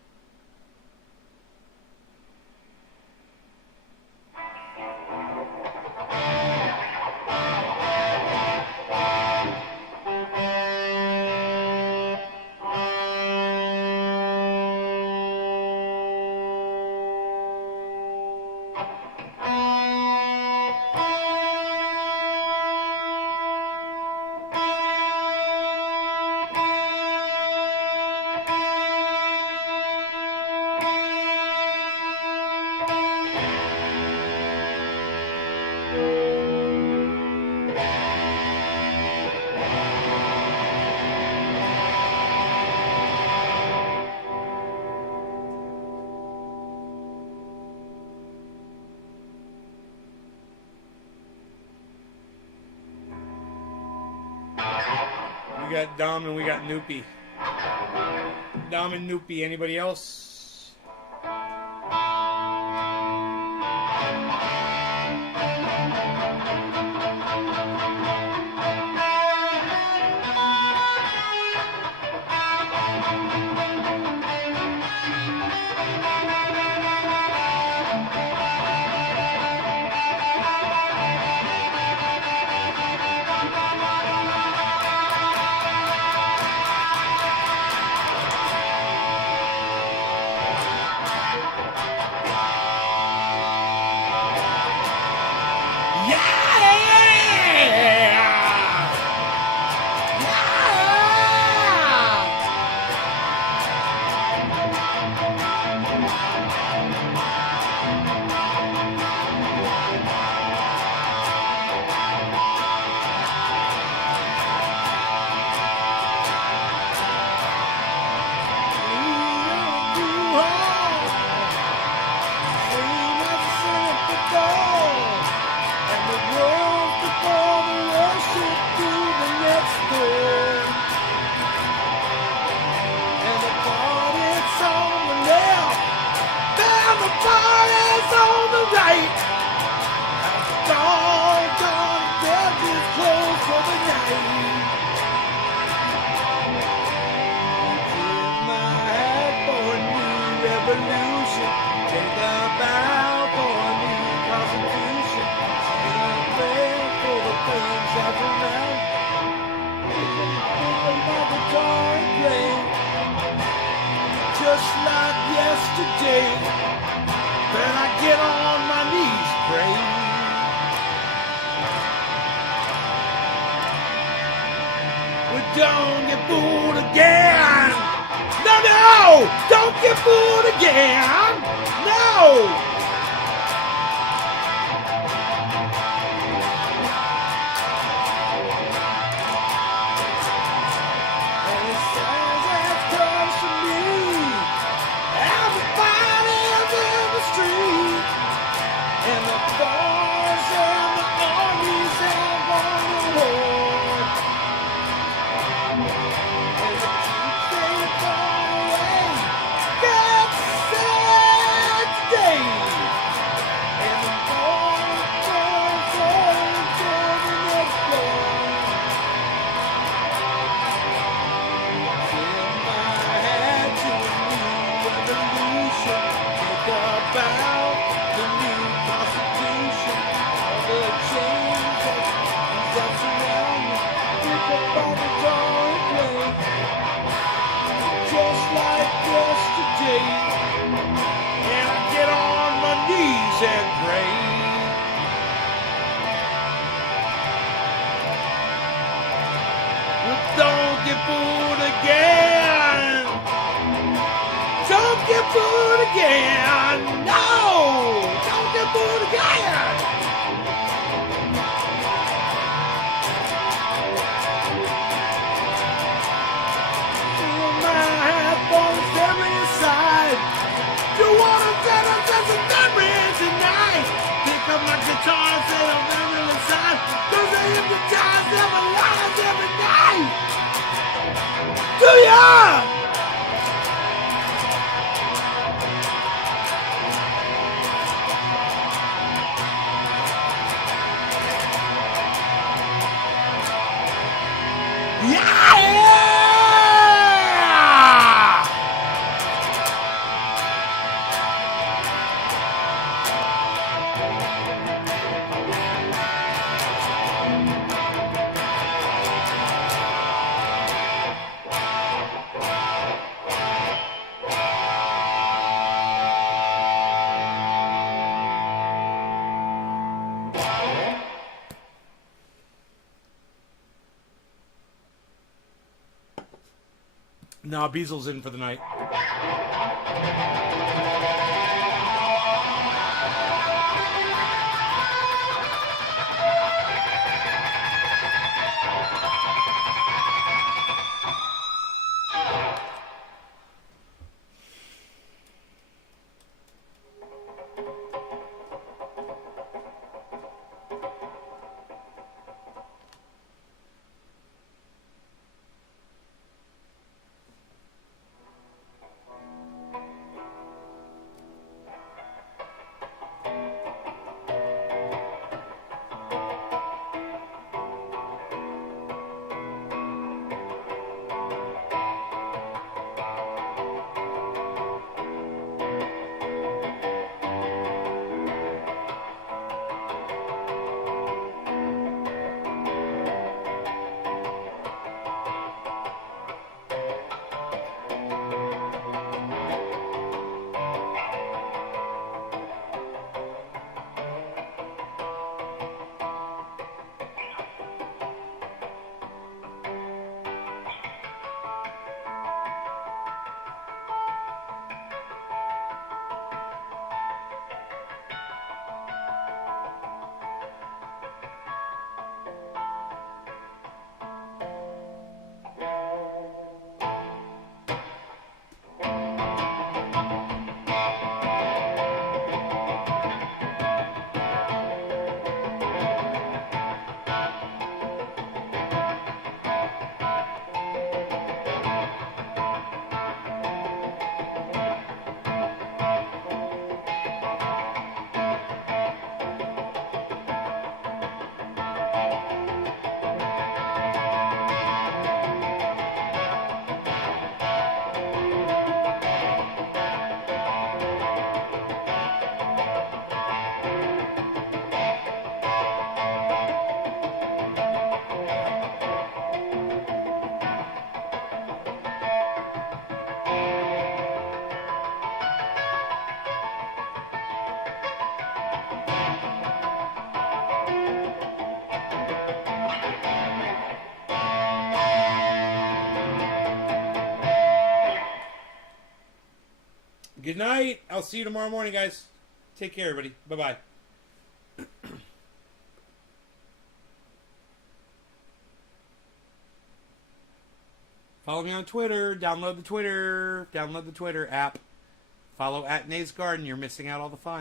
We got Dom and we got Noopy. Dom and Noopy. Anybody else? revolution. Take a bow for a new constitution. See the plan for the things that remain. Another dark gray, just like yesterday. Then I get on my knees, pray. We don't get fooled again. No, no, don't get fooled again. No. And it sounds as close to me. Everybody's in the street. And the boys and the armies have on the war. And the troops they far away get sad today. And the morning turns into the next day. Tip my hat to a new revolution. Take a bow, the new constitution. All the change that surround me. Pick up all the dark way. Just like yesterday. And I get on my knees and pray. Well, don't get fooled again. Don't get fooled again. No, don't get fooled again. Feel my hat on every side. You wanna get us as a memory tonight? Pick up my guitar and say I'm very inside. Cause I hypnotize every lies every night. Do ya? Yeah! No, Beasel's in for the night. Good night. I'll see you tomorrow morning, guys. Take care, everybody. Bye-bye. Follow me on Twitter. Download the Twitter app. Follow @Nays Garden. You're missing out all the fun.